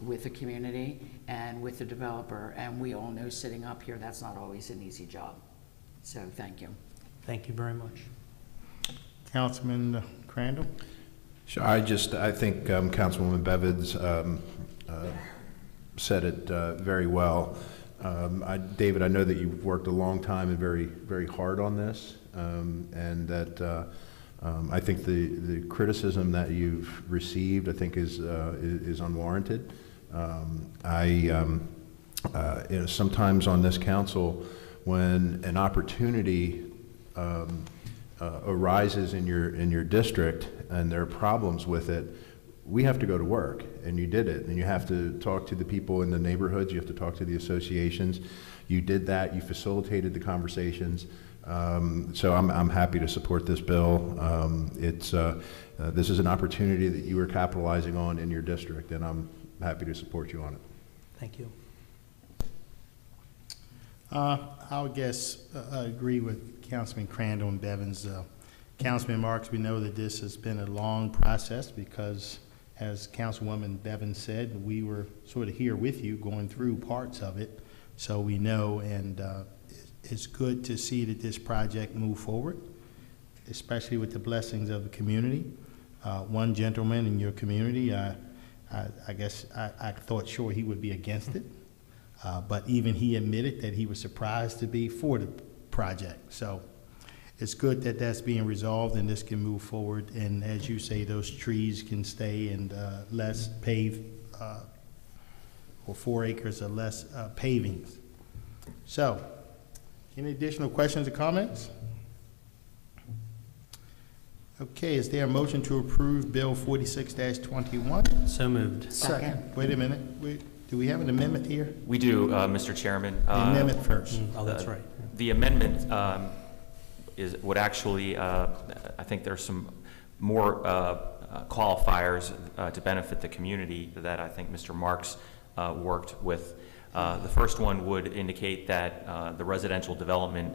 with the community and with the developer, and we all know sitting up here, that's not always an easy job. So thank you. Thank you very much. Councilman Crandall? Sure. I think Councilwoman Bevins said it very well. David, I know that you've worked a long time and very, very hard on this, and that I think the criticism that you've received, I think, is unwarranted. You know, sometimes on this council, when an opportunity arises in your district and there are problems with it, we have to go to work, and you did it. And you have to talk to the people in the neighborhoods, you have to talk to the associations. You did that, you facilitated the conversations. So I'm happy to support this bill. This is an opportunity that you are capitalizing on in your district, and I'm happy to support you on it. Thank you. I would guess agree with Councilman Crandall and Bevins. Councilman Marks, we know that this has been a long process because, as Councilwoman Bevins said, we were sort of here with you going through parts of it. So we know, and it's good to see that this project move forward, especially with the blessings of the community. One gentleman in your community, I guess I thought sure he would be against it. But even he admitted that he was surprised to be for the project. So it's good that that's being resolved and this can move forward. And as you say, those trees can stay and less paved, or 4 acres or less pavings. So, any additional questions or comments? Okay, is there a motion to approve Bill 46-21? So moved. Second. Wait a minute. Do we have an amendment here? We do, Mr. Chairman. The amendment first. Oh, that's right. The amendment would actually, I think there's some more qualifiers to benefit the community that I think Mr. Marks worked with. The first one would indicate that the residential development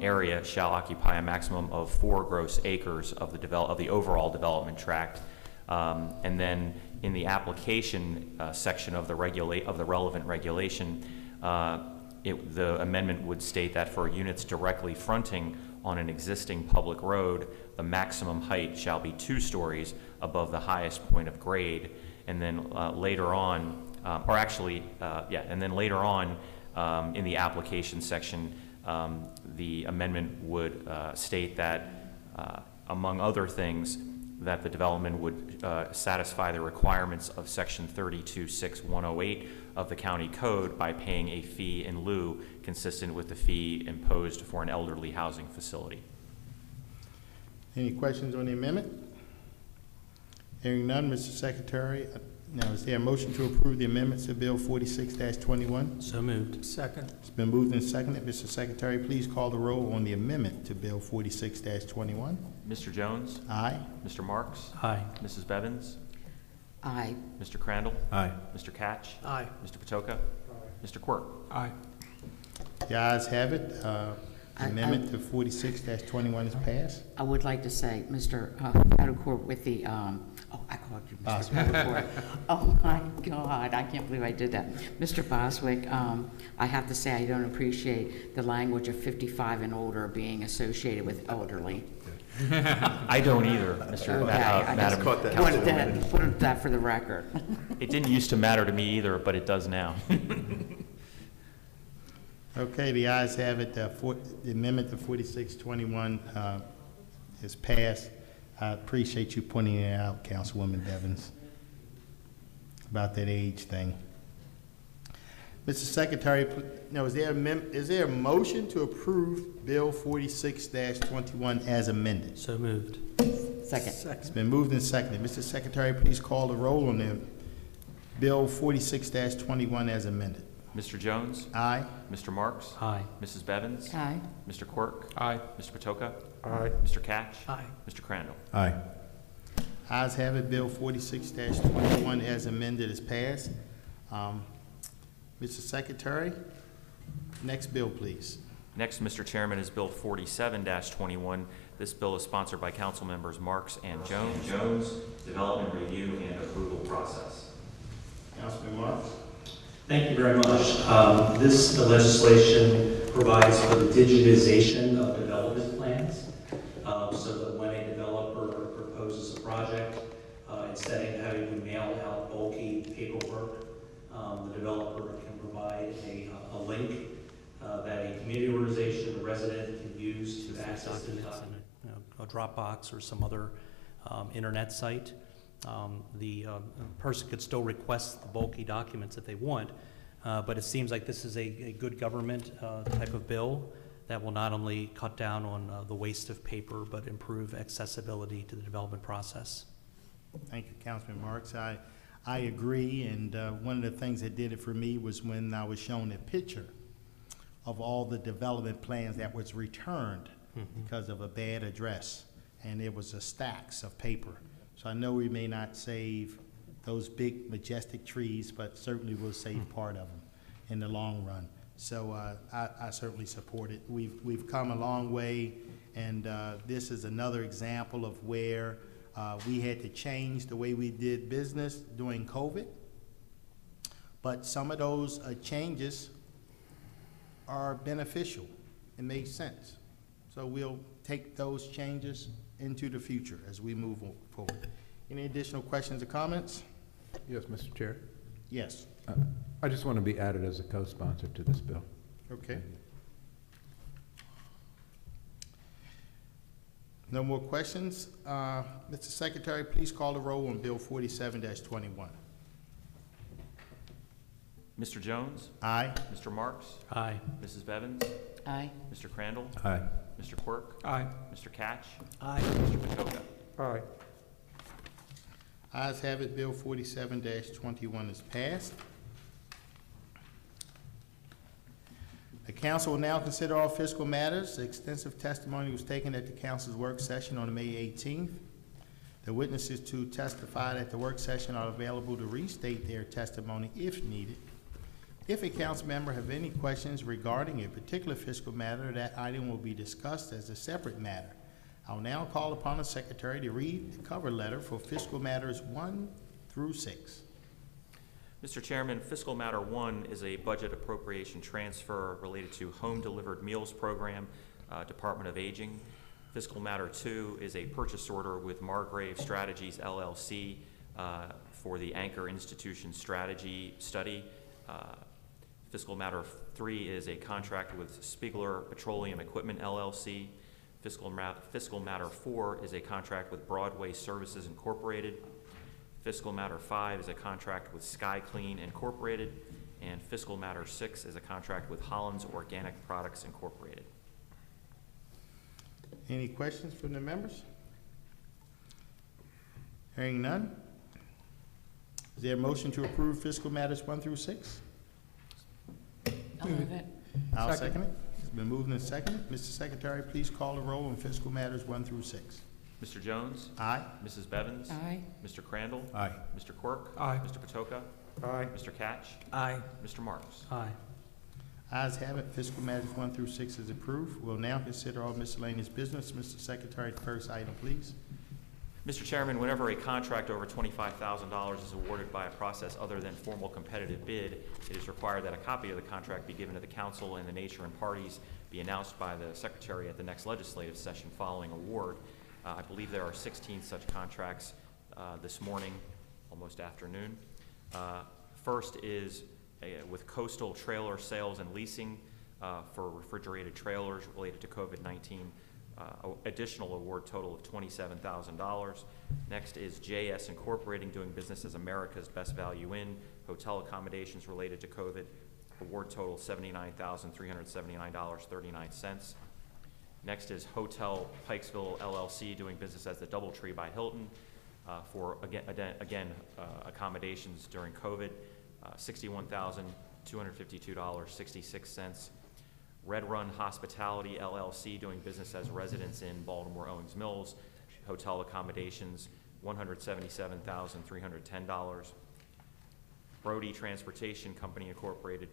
area shall occupy a maximum of 4 gross acres of the overall development tract, and then in the application section of the relevant regulation, the amendment would state that for units directly fronting on an existing public road, the maximum height shall be 2 stories above the highest point of grade, and then later on, in the application section, the amendment would state that, among other things, that the development would satisfy the requirements of Section 326108 of the County Code by paying a fee in lieu consistent with the fee imposed for an elderly housing facility. Any questions on the amendment? Hearing none, Mr. Secretary, Now, is there a motion to approve the amendments to Bill 46-21? So moved. Second. It's been moved and seconded. Mr. Secretary, please call the roll on the amendment to Bill 46-21. Mr. Jones? Aye. Mr. Marks? Aye. Mrs. Bevins? Aye. Mr. Crandall? Aye. Mr. Catch? Aye. Mr. Patoka? Mr. Quirk? Aye. The ayes have it. Amendment to 46-21 is passed. I would like to say, Mr. Patacourt, with the, oh, I called you Mr. Patacourt. Oh, my God, I can't believe I did that. Mr. Boswick, I have to say I don't appreciate the language of 55 and older being associated with elderly. I don't either, Mr. Okay, I Madam. just wanted that for the record. It didn't used to matter to me either, but it does now. Okay, the ayes have it. The amendment to 46-21 is passed. I appreciate you pointing it out, Councilwoman Bevins, about that age thing. Mr. Secretary, now, is there a motion to approve Bill 46-21 as amended? So moved. Second. It's been moved and seconded. Mr. Secretary, please call the roll on the Bill 46-21 as amended. Mr. Jones? Aye. Mr. Marks? Aye. Mrs. Bevins? Aye. Mr. Quirk? Aye. Mr. Patoka? Aye. Mr. Catch? Aye. Mr. Crandall? Aye. Ayes have it. Bill 46-21 as amended is passed. Mr. Secretary, next bill, please. Next, Mr. Chairman, is Bill 47-21. This bill is sponsored by Council Members Marks and Jones. Development Review and Approval Process. Councilman Marks. Thank you very much. This legislation provides for the digitization of development plans, so that when a developer proposes a project, instead of having to mail out bulky paperwork, the developer can provide a link that a community organization, a resident can use to access documents in a Dropbox or some other internet site. The person could still request the bulky documents if they want, but it seems like this is a good government type of bill that will not only cut down on the waste of paper, but improve accessibility to the development process. Thank you, Councilman Marks. I agree, and one of the things that did it for me was when I was shown a picture of all the development plans that was returned because of a bad address, and it was a stacks of paper. So I know we may not save those big majestic trees, but certainly we'll save part of them in the long run. So I certainly support it. We've come a long way, and this is another example of where we had to change the way we did business during COVID. But some of those changes are beneficial and make sense. So we'll take those changes into the future as we move forward. Any additional questions or comments? Yes, Mr. Chair. Yes. I just want to be added as a co-sponsor to this bill. Okay. No more questions? Mr. Secretary, please call the roll on Bill 47-21. Mr. Jones? Aye. Mr. Marks? Aye. Mrs. Bevins? Aye. Mr. Crandall? Aye. Mr. Quirk? Aye. Mr. Catch? Aye. Mr. Patoka? Aye. Ayes have it. Bill 47-21 is passed. The council will now consider all fiscal matters. Extensive testimony was taken at the council's work session on May 18th. The witnesses to testify at the work session are available to restate their testimony if needed. If a council member have any questions regarding a particular fiscal matter, that item will be discussed as a separate matter. I will now call upon the secretary to read the cover letter for fiscal matters 1 through 6. Mr. Chairman, Fiscal Matter 1 is a budget appropriation transfer related to Home Delivered Meals Program, Department of Aging. Fiscal Matter 2 is a purchase order with Margrave Strategies LLC for the Anchor Institution Strategy Study. Fiscal Matter 3 is a contract with Spiegler Petroleum Equipment LLC. Fiscal Matter 4 is a contract with Broadway Services Incorporated. Fiscal Matter 5 is a contract with Sky Clean Incorporated. And Fiscal Matter 6 is a contract with Holland's Organic Products Incorporated. Any questions from the members? Hearing none. Is there a motion to approve fiscal matters 1 through 6? I'll move it. I'll second it. It's been moved and seconded. Mr. Secretary, please call the roll on fiscal matters 1 through 6. Mr. Jones? Aye. Mrs. Bevins? Aye. Mr. Crandall? Aye. Mr. Quirk? Aye. Mr. Patoka? Aye. Mr. Catch? Aye. Mr. Marks? Aye. Ayes have it. Fiscal matters 1 through 6 is approved. We'll now consider all miscellaneous business. Mr. Secretary, the first item, please. Mr. Chairman, whenever a contract over $25,000 is awarded by a process other than formal competitive bid, it is required that a copy of the contract be given to the council and the nature and parties be announced by the Secretary at the next legislative session following award. I believe there are 16 such contracts this morning, almost afternoon. First is with Coastal Trailer Sales and Leasing for refrigerated trailers related to COVID-19. Additional award total of $27,000. Next is JS Incorporating, doing business as America's Best Value Inn, hotel accommodations related to COVID. Award total $79,379.39. Next is Hotel Pikesville LLC, doing business as the DoubleTree by Hilton, for again accommodations during COVID. $61,252.66. Red Run Hospitality LLC, doing business as residents in Baltimore Owings Mills, hotel accommodations, $177,310. Brody Transportation Company Incorporated,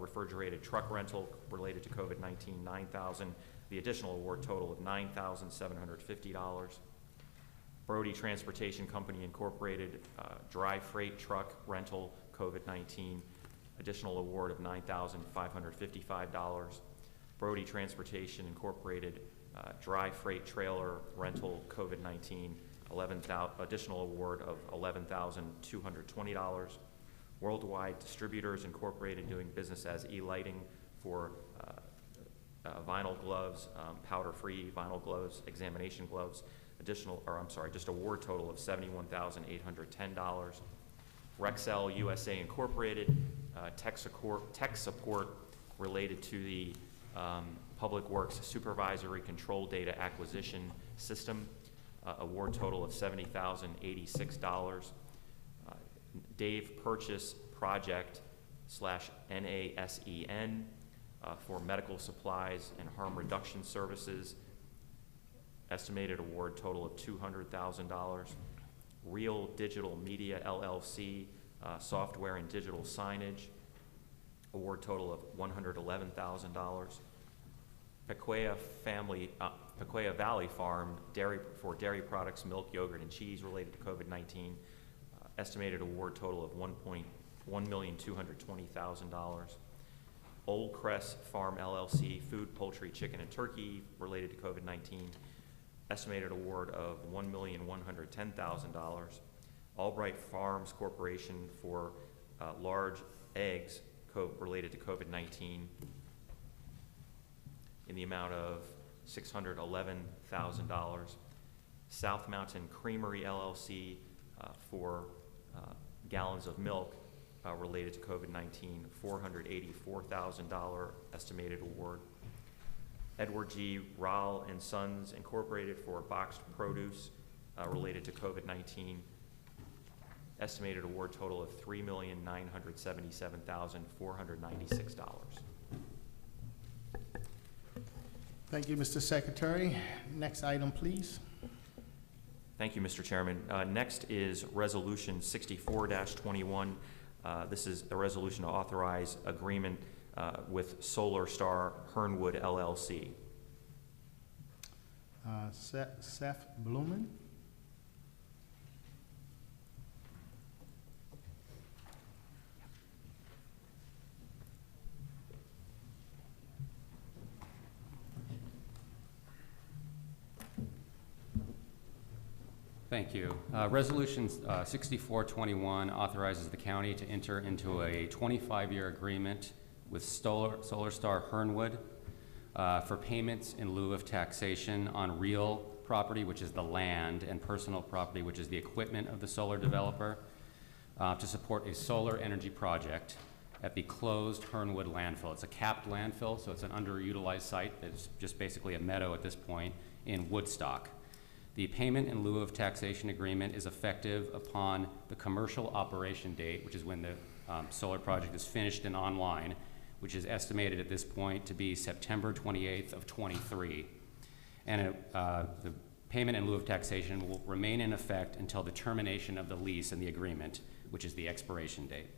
refrigerated truck rental related to COVID-19, $9,000. The additional award total of $9,750. Brody Transportation Company Incorporated, dry freight truck rental COVID-19, additional award of $9,555. Brody Transportation Incorporated, dry freight trailer rental COVID-19, additional award of $11,220. Worldwide Distributors Incorporated, doing business as E-Lighting for vinyl gloves, powder-free vinyl gloves, examination gloves, just award total of $71,810. Rexel USA Incorporated, tech support related to the Public Works Supervisory Control Data Acquisition System, award total of $70,086. Dave Purchase Project /NASEN for medical supplies and harm reduction services, estimated award total of $200,000. Real Digital Media LLC, software and digital signage, award total of $111,000. Pequea Valley Farm, for dairy products, milk, yogurt, and cheese related to COVID-19, estimated award total of $1,220,000. Old Crest Farm LLC, food, poultry, chicken, and turkey related to COVID-19, estimated award of $1,110,000. Albright Farms Corporation for large eggs related to COVID-19 in the amount of $611,000. South Mountain Creamery LLC for gallons of milk related to COVID-19, $484,000 estimated award. Edward G. Rall and Sons Incorporated for boxed produce related to COVID-19, estimated award total of $3,977,496. Thank you, Mr. Secretary. Next item, please. Thank you, Mr. Chairman. Next is Resolution 64-21. This is a resolution to authorize agreement with Solar Star Hernwood LLC. Seth Blumen. Thank you. Resolution 6421 authorizes the county to enter into a 25-year agreement with Solar Star Hernwood for payments in lieu of taxation on real property, which is the land, and personal property, which is the equipment of the solar developer, to support a solar energy project at the closed Hernwood landfill. It's a capped landfill, so it's an underutilized site. It's just basically a meadow at this point in Woodstock. The payment in lieu of taxation agreement is effective upon the commercial operation date, which is when the solar project is finished and online, which is estimated at this point to be September 28th of 23. And the payment in lieu of taxation will remain in effect until the termination of the lease and the agreement, which is the expiration date.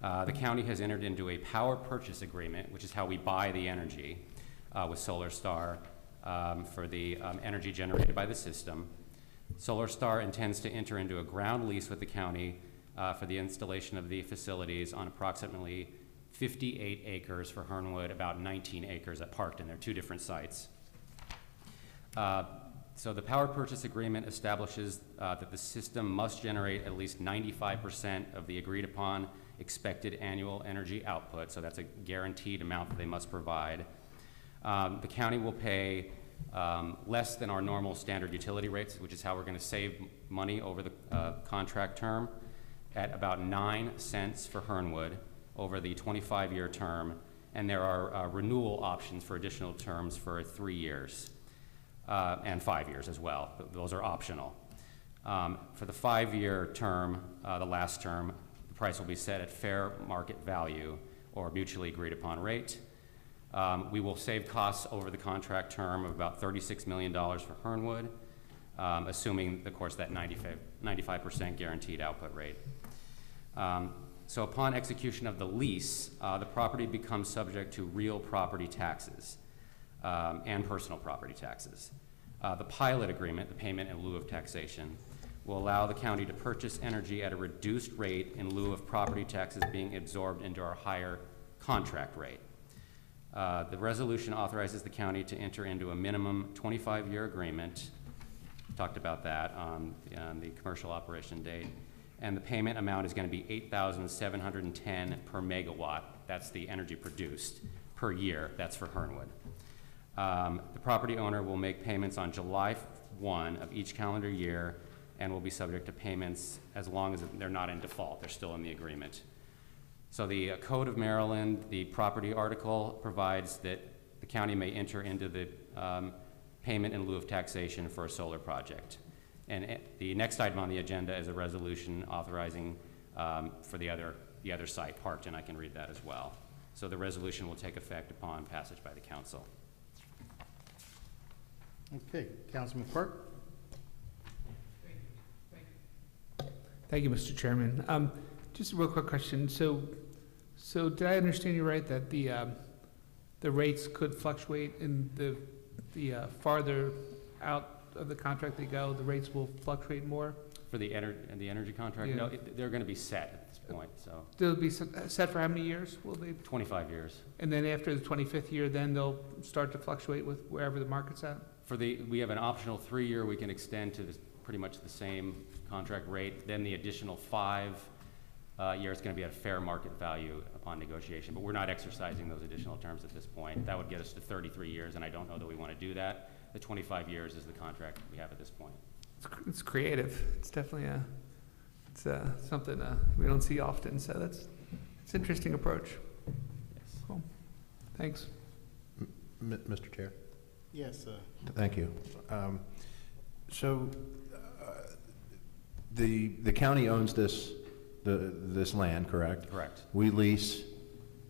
The county has entered into a power purchase agreement, which is how we buy the energy with SolarStar for the energy generated by the system. SolarStar intends to enter into a ground lease with the county for the installation of the facilities on approximately 58 acres for Hernwood, about 19 acres at Parkton. They're two different sites. So the power purchase agreement establishes that the system must generate at least 95% of the agreed upon expected annual energy output, so that's a guaranteed amount that they must provide. The county will pay less than our normal standard utility rates, which is how we're going to save money over the contract term, at about 9 cents for Hernwood over the 25-year term, and there are renewal options for additional terms for 3 years and 5 years as well. Those are optional. For the 5-year term, the last term, the price will be set at fair market value or mutually agreed upon rate. We will save costs over the contract term of about $36 million for Hernwood, assuming, of course, that 95% guaranteed output rate. So upon execution of the lease, the property becomes subject to real property taxes and personal property taxes. The pilot agreement, the payment in lieu of taxation, will allow the county to purchase energy at a reduced rate in lieu of property taxes being absorbed into our higher contract rate. The resolution authorizes the county to enter into a minimum 25-year agreement. Talked about that on the commercial operation date. And the payment amount is going to be $8,710 per megawatt. That's the energy produced per year. That's for Hernwood. The property owner will make payments on July 1 of each calendar year and will be subject to payments as long as they're not in default. They're still in the agreement. So the Code of Maryland, the property article, provides that the county may enter into the payment in lieu of taxation for a solar project. And the next item on the agenda is a resolution authorizing for the other site, Parkton. I can read that as well. So the resolution will take effect upon passage by the council. Okay, Councilman Quirk? Thank you, Mr. Chairman. Just a real quick question. So did I understand you right that the rates could fluctuate in the farther out of the contract they go, the rates will fluctuate more? For the energy contract? Yeah. No, they're going to be set at this point, so. They'll be set for how many years? Will they? 25 years. And then after the 25th year, then they'll start to fluctuate with wherever the market's at? We have an optional 3-year we can extend to pretty much the same contract rate. Then the additional 5 years is going to be at a fair market value upon negotiation, but we're not exercising those additional terms at this point. That would get us to 33 years, and I don't know that we want to do that. The 25 years is the contract we have at this point. It's creative. It's definitely something we don't see often, so it's an interesting approach. Yes. Cool. Thanks. Mr. Chair? Yes, Thank you. The county owns this land, correct? Correct. We lease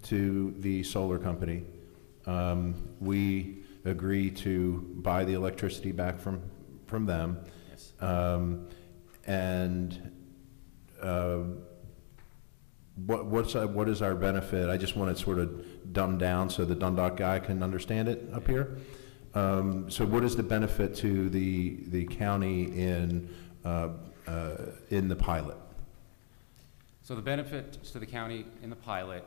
to the solar company. We agree to buy the electricity back from them. Yes. What is our benefit? I just want it sort of dumbed down so the Dundalk guy can understand it up here. So what is the benefit to the county in the pilot? So the benefit to the county in the pilot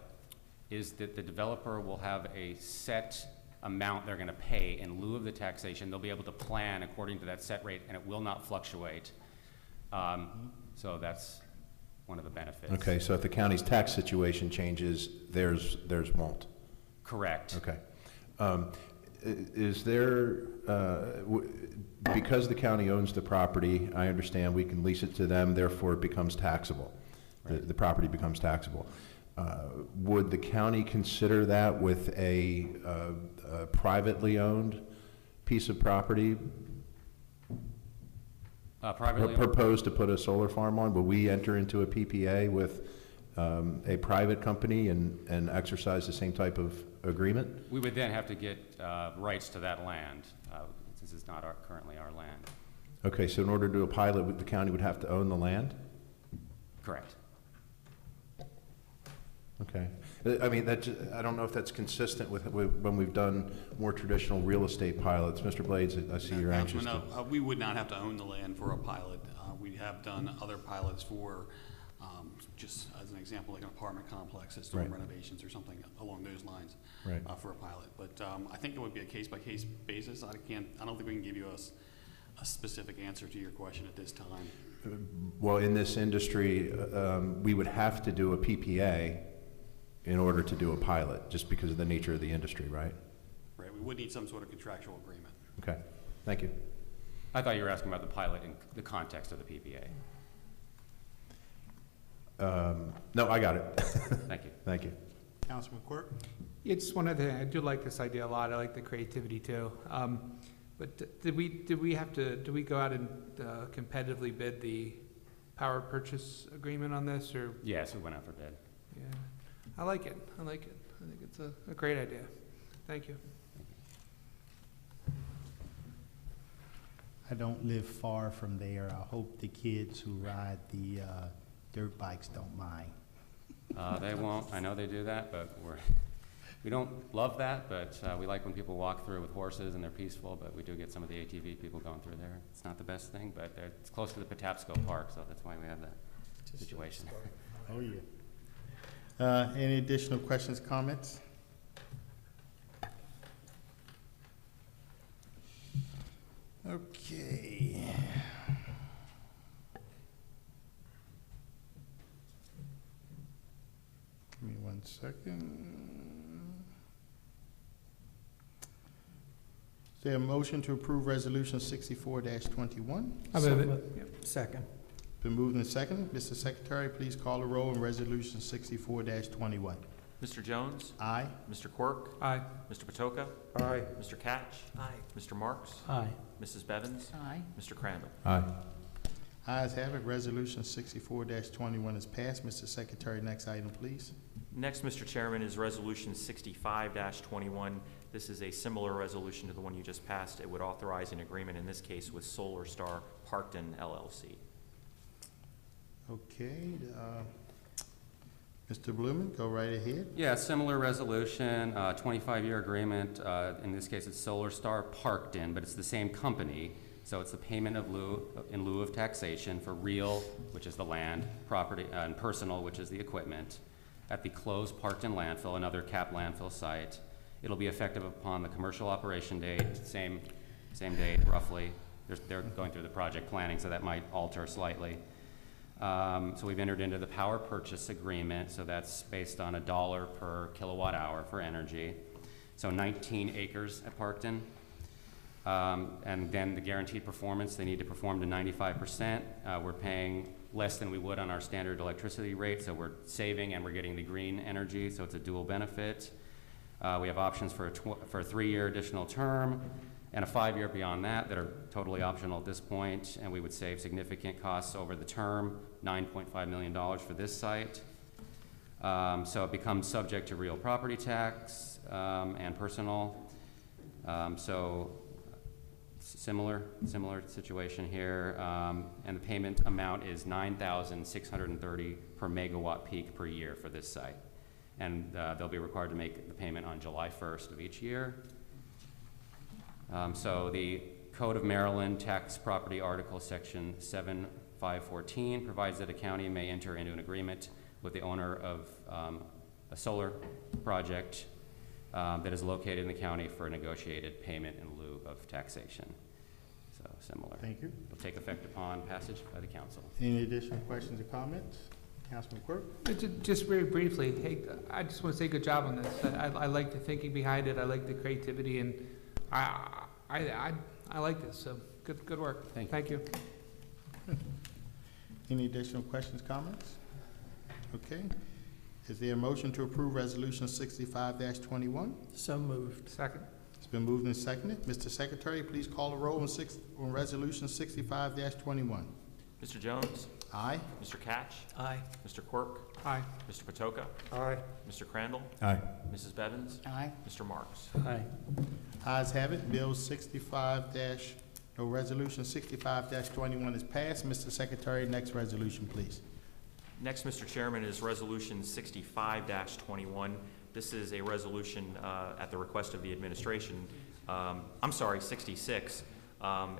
is that the developer will have a set amount they're going to pay in lieu of the taxation. They'll be able to plan according to that set rate, and it will not fluctuate. So that's one of the benefits. Okay, so if the county's tax situation changes, theirs won't. Correct. Okay. Is there, because the county owns the property, I understand we can lease it to them, therefore it becomes taxable. Right. The property becomes taxable. Would the county consider that with a privately owned piece of property? Privately owned. propose to put a solar farm on, will we enter into a PPA with a private company and exercise the same type of agreement? We would then have to get rights to that land, since it's not currently our land. Okay, so in order to do a pilot, the county would have to own the land? Correct. Okay. I mean, I don't know if that's consistent with when we've done more traditional real estate pilots. Mr. Blades, I see you're anxious to. No, we would not have to own the land for a pilot. We have done other pilots for, just as an example, like an apartment complex that's doing Right. renovations or something along those lines. Right. For a pilot. But I think it would be a case-by-case basis. I don't think we can give you a specific answer to your question at this time. Well, in this industry, we would have to do a PPA in order to do a pilot, just because of the nature of the industry, right? Right, we would need some sort of contractual agreement. Okay, thank you. I thought you were asking about the pilot in the context of the PPA. No, I got it. Thank you. Thank you. Councilman Quirk? Yeah, just one other thing. I do like this idea a lot. I like the creativity too. But did we go out and competitively bid the power purchase agreement on this, or? Yes, we went out for bid. Yeah, I like it. I think it's a great idea. Thank you. I don't live far from there. I hope the kids who ride the dirt bikes don't mind. They won't. I know they do that, but we don't love that, but we like when people walk through with horses and they're peaceful, but we do get some of the ATV people going through there. It's not the best thing, but it's close to the Patapsco Park, so that's why we have that situation. Oh, yeah. Any additional questions, comments? Okay. Give me 1 second. Is there a motion to approve Resolution 64-21? I move it. Yep. Second. Been moved and seconded. Mr. Secretary, please call the roll on Resolution 64-21. Mr. Jones? Aye. Mr. Quirk? Aye. Mr. Patoka? Aye. Mr. Catch? Aye. Mr. Marks? Aye. Mrs. Bevins? Aye. Mr. Crandall? Aye. Ayes have it. Resolution 64-21 is passed. Mr. Secretary, next item, please. Next, Mr. Chairman, is Resolution 65-21. This is a similar resolution to the one you just passed. It would authorize an agreement, in this case, with Solar Star Parkton LLC. Okay, Mr. Blumen, go right ahead. Yeah, similar resolution, 25-year agreement. In this case, it's Solar Star Parkton, but it's the same company. So it's the payment in lieu of taxation for real, which is the land, property, and personal, which is the equipment, at the closed Parkton landfill, another capped landfill site. It'll be effective upon the commercial operation date, same date roughly. They're going through the project planning, so that might alter slightly. So we've entered into the power purchase agreement, so that's based on $1 per kilowatt hour for energy. So 19 acres at Parkton. And then the guaranteed performance, they need to perform to 95%. We're paying less than we would on our standard electricity rate, so we're saving and we're getting the green energy, so it's a dual benefit. We have options for a 3-year additional term and a 5-year beyond that are totally optional at this point, and we would save significant costs over the term, $9.5 million for this site. So it becomes subject to real property tax and personal. So similar situation here, and the payment amount is $9,630 per megawatt peak per year for this site. And they'll be required to make the payment on July 1st of each year. So the Code of Maryland Tax Property Article Section 7514 provides that a county may enter into an agreement with the owner of a solar project that is located in the county for a negotiated payment in lieu of taxation. So similar. Thank you. It'll take effect upon passage by the council. Any additional questions or comments? Councilman Quirk? Just very briefly, hey, I just want to say good job on this. I like the thinking behind it. I like the creativity, and I like this. So good work. Thank you. Any additional questions, comments? Okay. Is there a motion to approve Resolution 65-21? So moved. Second. It's been moved and seconded. Mr. Secretary, please call the roll on Resolution 65-21. Mr. Jones? Aye. Mr. Catch? Aye. Mr. Quirk? Aye. Mr. Patoka? Aye. Mr. Crandall? Aye. Mrs. Bevins? Aye. Mr. Marks? Aye. Ayes have it. Resolution 65-21 is passed. Mr. Secretary, next resolution, please. Next, Mr. Chairman, is Resolution 65-21. This is a resolution at the request of the administration, 66,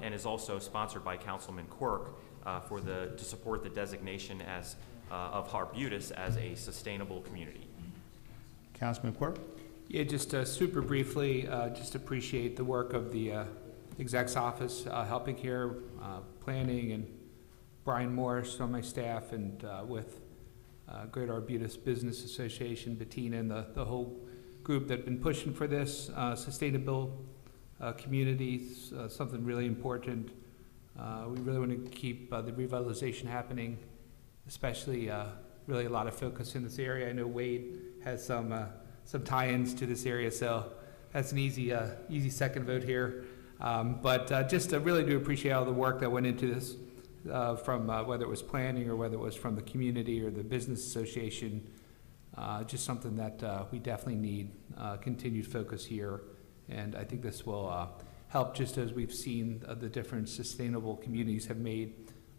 and is also sponsored by Councilman Quirk to support the designation of Arbutus as a sustainable community. Councilman Quirk? Yeah, just super briefly, just appreciate the work of the exec's office helping here, planning, and Brian Morris on my staff, and with Greater Arbutus Business Association, Bettina, and the whole group that have been pushing for this sustainable communities, something really important. We really want to keep the revitalization happening, especially really a lot of focus in this area. I know Wade has some tie-ins to this area, so that's an easy second vote here. But just really do appreciate all the work that went into this, from whether it was planning or whether it was from the community or the business association. Just something that we definitely need continued focus here, and I think this will help, just as we've seen the different sustainable communities have made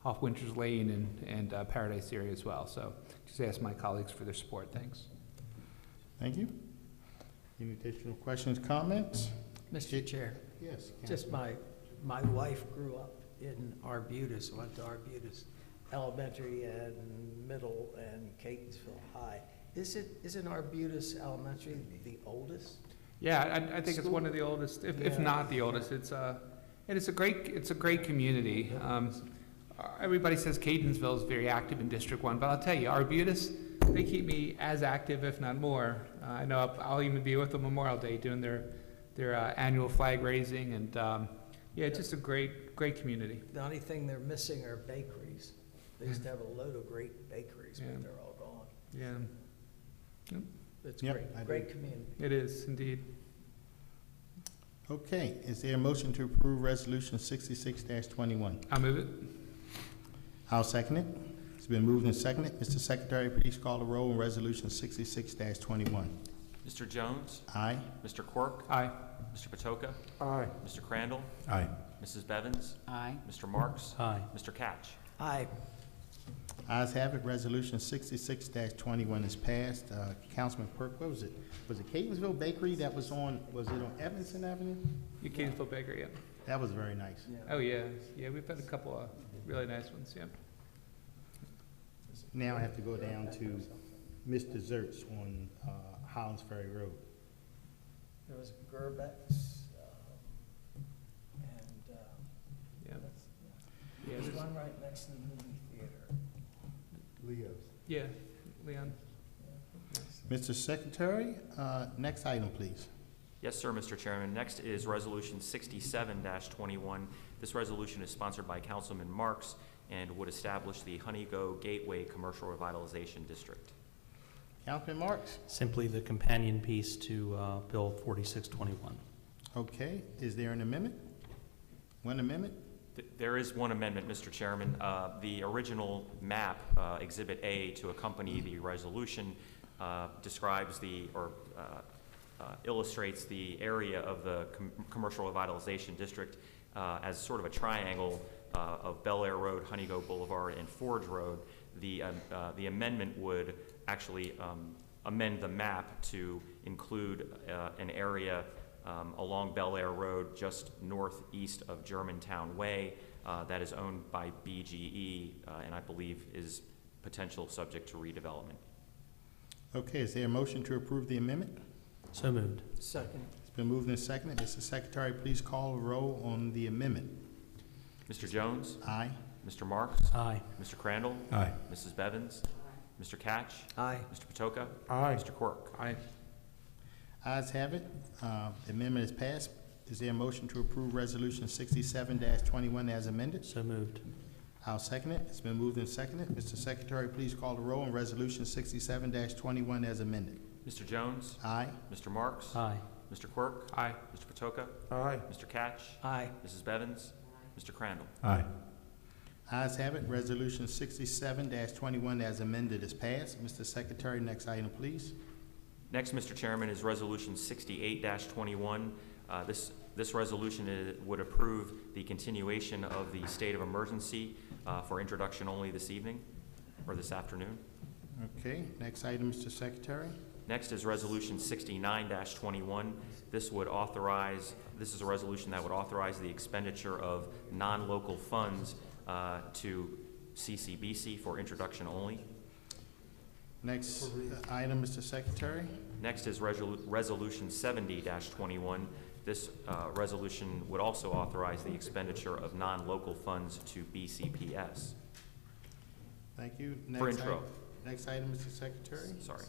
off Winters Lane and Paradise area as well. So just ask my colleagues for their support. Thanks. Thank you. Any additional questions, comments? Mr. Chair, Yes. just my wife grew up in Arbutus, went to Arbutus Elementary and Middle and Catonsville High. Isn't Arbutus Elementary the oldest? Yeah, I think it's one of the oldest, if not the oldest. It's and it's a great community. Everybody says Catonsville is very active in District 1, but I'll tell you, Arbutus, they keep me as active, if not more. I know I'll even be with them Memorial Day doing their annual flag raising, and yeah, it's just a great community. The only thing they're missing are bakeries. They used to have a load of great bakeries, Yeah. but they're all gone. Yeah, It's Yep, I great community. it is indeed. Okay, is there a motion to approve Resolution 66-21? I'll move it. I'll second it. It's been moved and seconded. Mr. Secretary, please call the roll on Resolution 66-21. Mr. Jones? Aye. Mr. Quirk? Aye. Mr. Patoka? Aye. Mr. Crandall? Aye. Mrs. Bevins? Aye. Mr. Marks? Aye. Mr. Catch? Aye. Ayes have it. Resolution 66-21 is passed. Councilman Quirk, what was it? Was it Catonsville Bakery that was on Evanston Avenue? You Catonsville Bakery, yeah. That was very nice. Oh, yeah. Yeah, we've had a couple of really nice ones, yeah. Now I have to go down to Mr. Zertz on Highlands Ferry Road. There was Gerbex, and Yeah. Yeah, there's there's- one right next to the movie theater. Leo's. Yeah, Leon. Mr. Secretary, next item, please. Yes, sir, Mr. Chairman. Next is Resolution 67-21. This resolution is sponsored by Councilman Marks and would establish the Honeygo Gateway Commercial Revitalization District. Councilman Marks? Simply the companion piece to Bill 4621. Okay, is there an amendment? One amendment? There is one amendment, Mr. Chairman. The original map, Exhibit A, to accompany the resolution, describes illustrates the area of the Commercial Revitalization District as sort of a triangle of Bel Air Road, Honeygo Boulevard, and Forge Road. The amendment would actually amend the map to include an area along Bel Air Road just northeast of Germantown Way that is owned by BGE and I believe is potential subject to redevelopment. Okay, is there a motion to approve the amendment? So moved. Second. It's been moved and seconded. Mr. Secretary, please call the roll on the amendment. Mr. Jones? Aye. Mr. Marks? Aye. Mr. Crandall? Aye. Mrs. Bevins? Mr. Catch? Aye. Mr. Patoka? Aye. Mr. Quirk? Aye. Ayes have it. The amendment is passed. Is there a motion to approve Resolution 67-21 as amended? So moved. I'll second it. It's been moved and seconded. Mr. Secretary, please call the roll on Resolution 67-21 as amended. Mr. Jones? Aye. Mr. Marks? Aye. Mr. Quirk? Aye. Mr. Patoka? Aye. Mr. Catch? Aye. Mrs. Bevins? Mr. Crandall? Aye. Ayes have it. Resolution 67-21 as amended is passed. Mr. Secretary, next item, please. Next, Mr. Chairman, is Resolution 68-21. This resolution would approve the continuation of the state of emergency for introduction only this evening, or this afternoon. Okay, next item, Mr. Secretary. Next is Resolution 69-21. This is a resolution that would authorize the expenditure of non-local funds to CCBC for introduction only. Next item, Mr. Secretary. Next is Resolution 70-21. This resolution would also authorize the expenditure of non-local funds to BCPS. Thank you. For intro. Next item, Mr. Secretary. Sorry.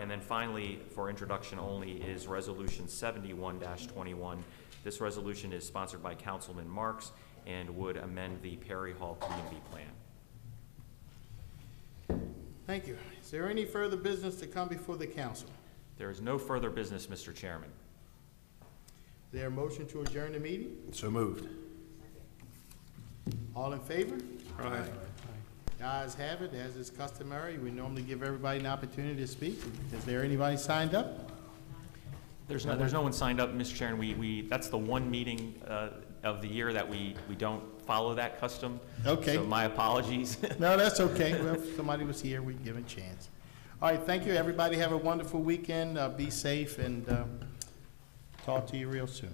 And then finally, for introduction only, is Resolution 71-21. This resolution is sponsored by Councilman Marks and would amend the Perry Hall Community Plan. Thank you. Is there any further business to come before the council? There is no further business, Mr. Chairman. Is there a motion to adjourn the meeting? So moved. All in favor? Aye. The ayes have it. As is customary, we normally give everybody an opportunity to speak. Is there anybody signed up? There's no one signed up, Mr. Chairman. That's the one meeting of the year that we don't follow that custom. Okay. So my apologies. No, that's okay. Well, if somebody was here, we'd give a chance. All right, thank you, everybody. Have a wonderful weekend. Be safe, and talk to you real soon.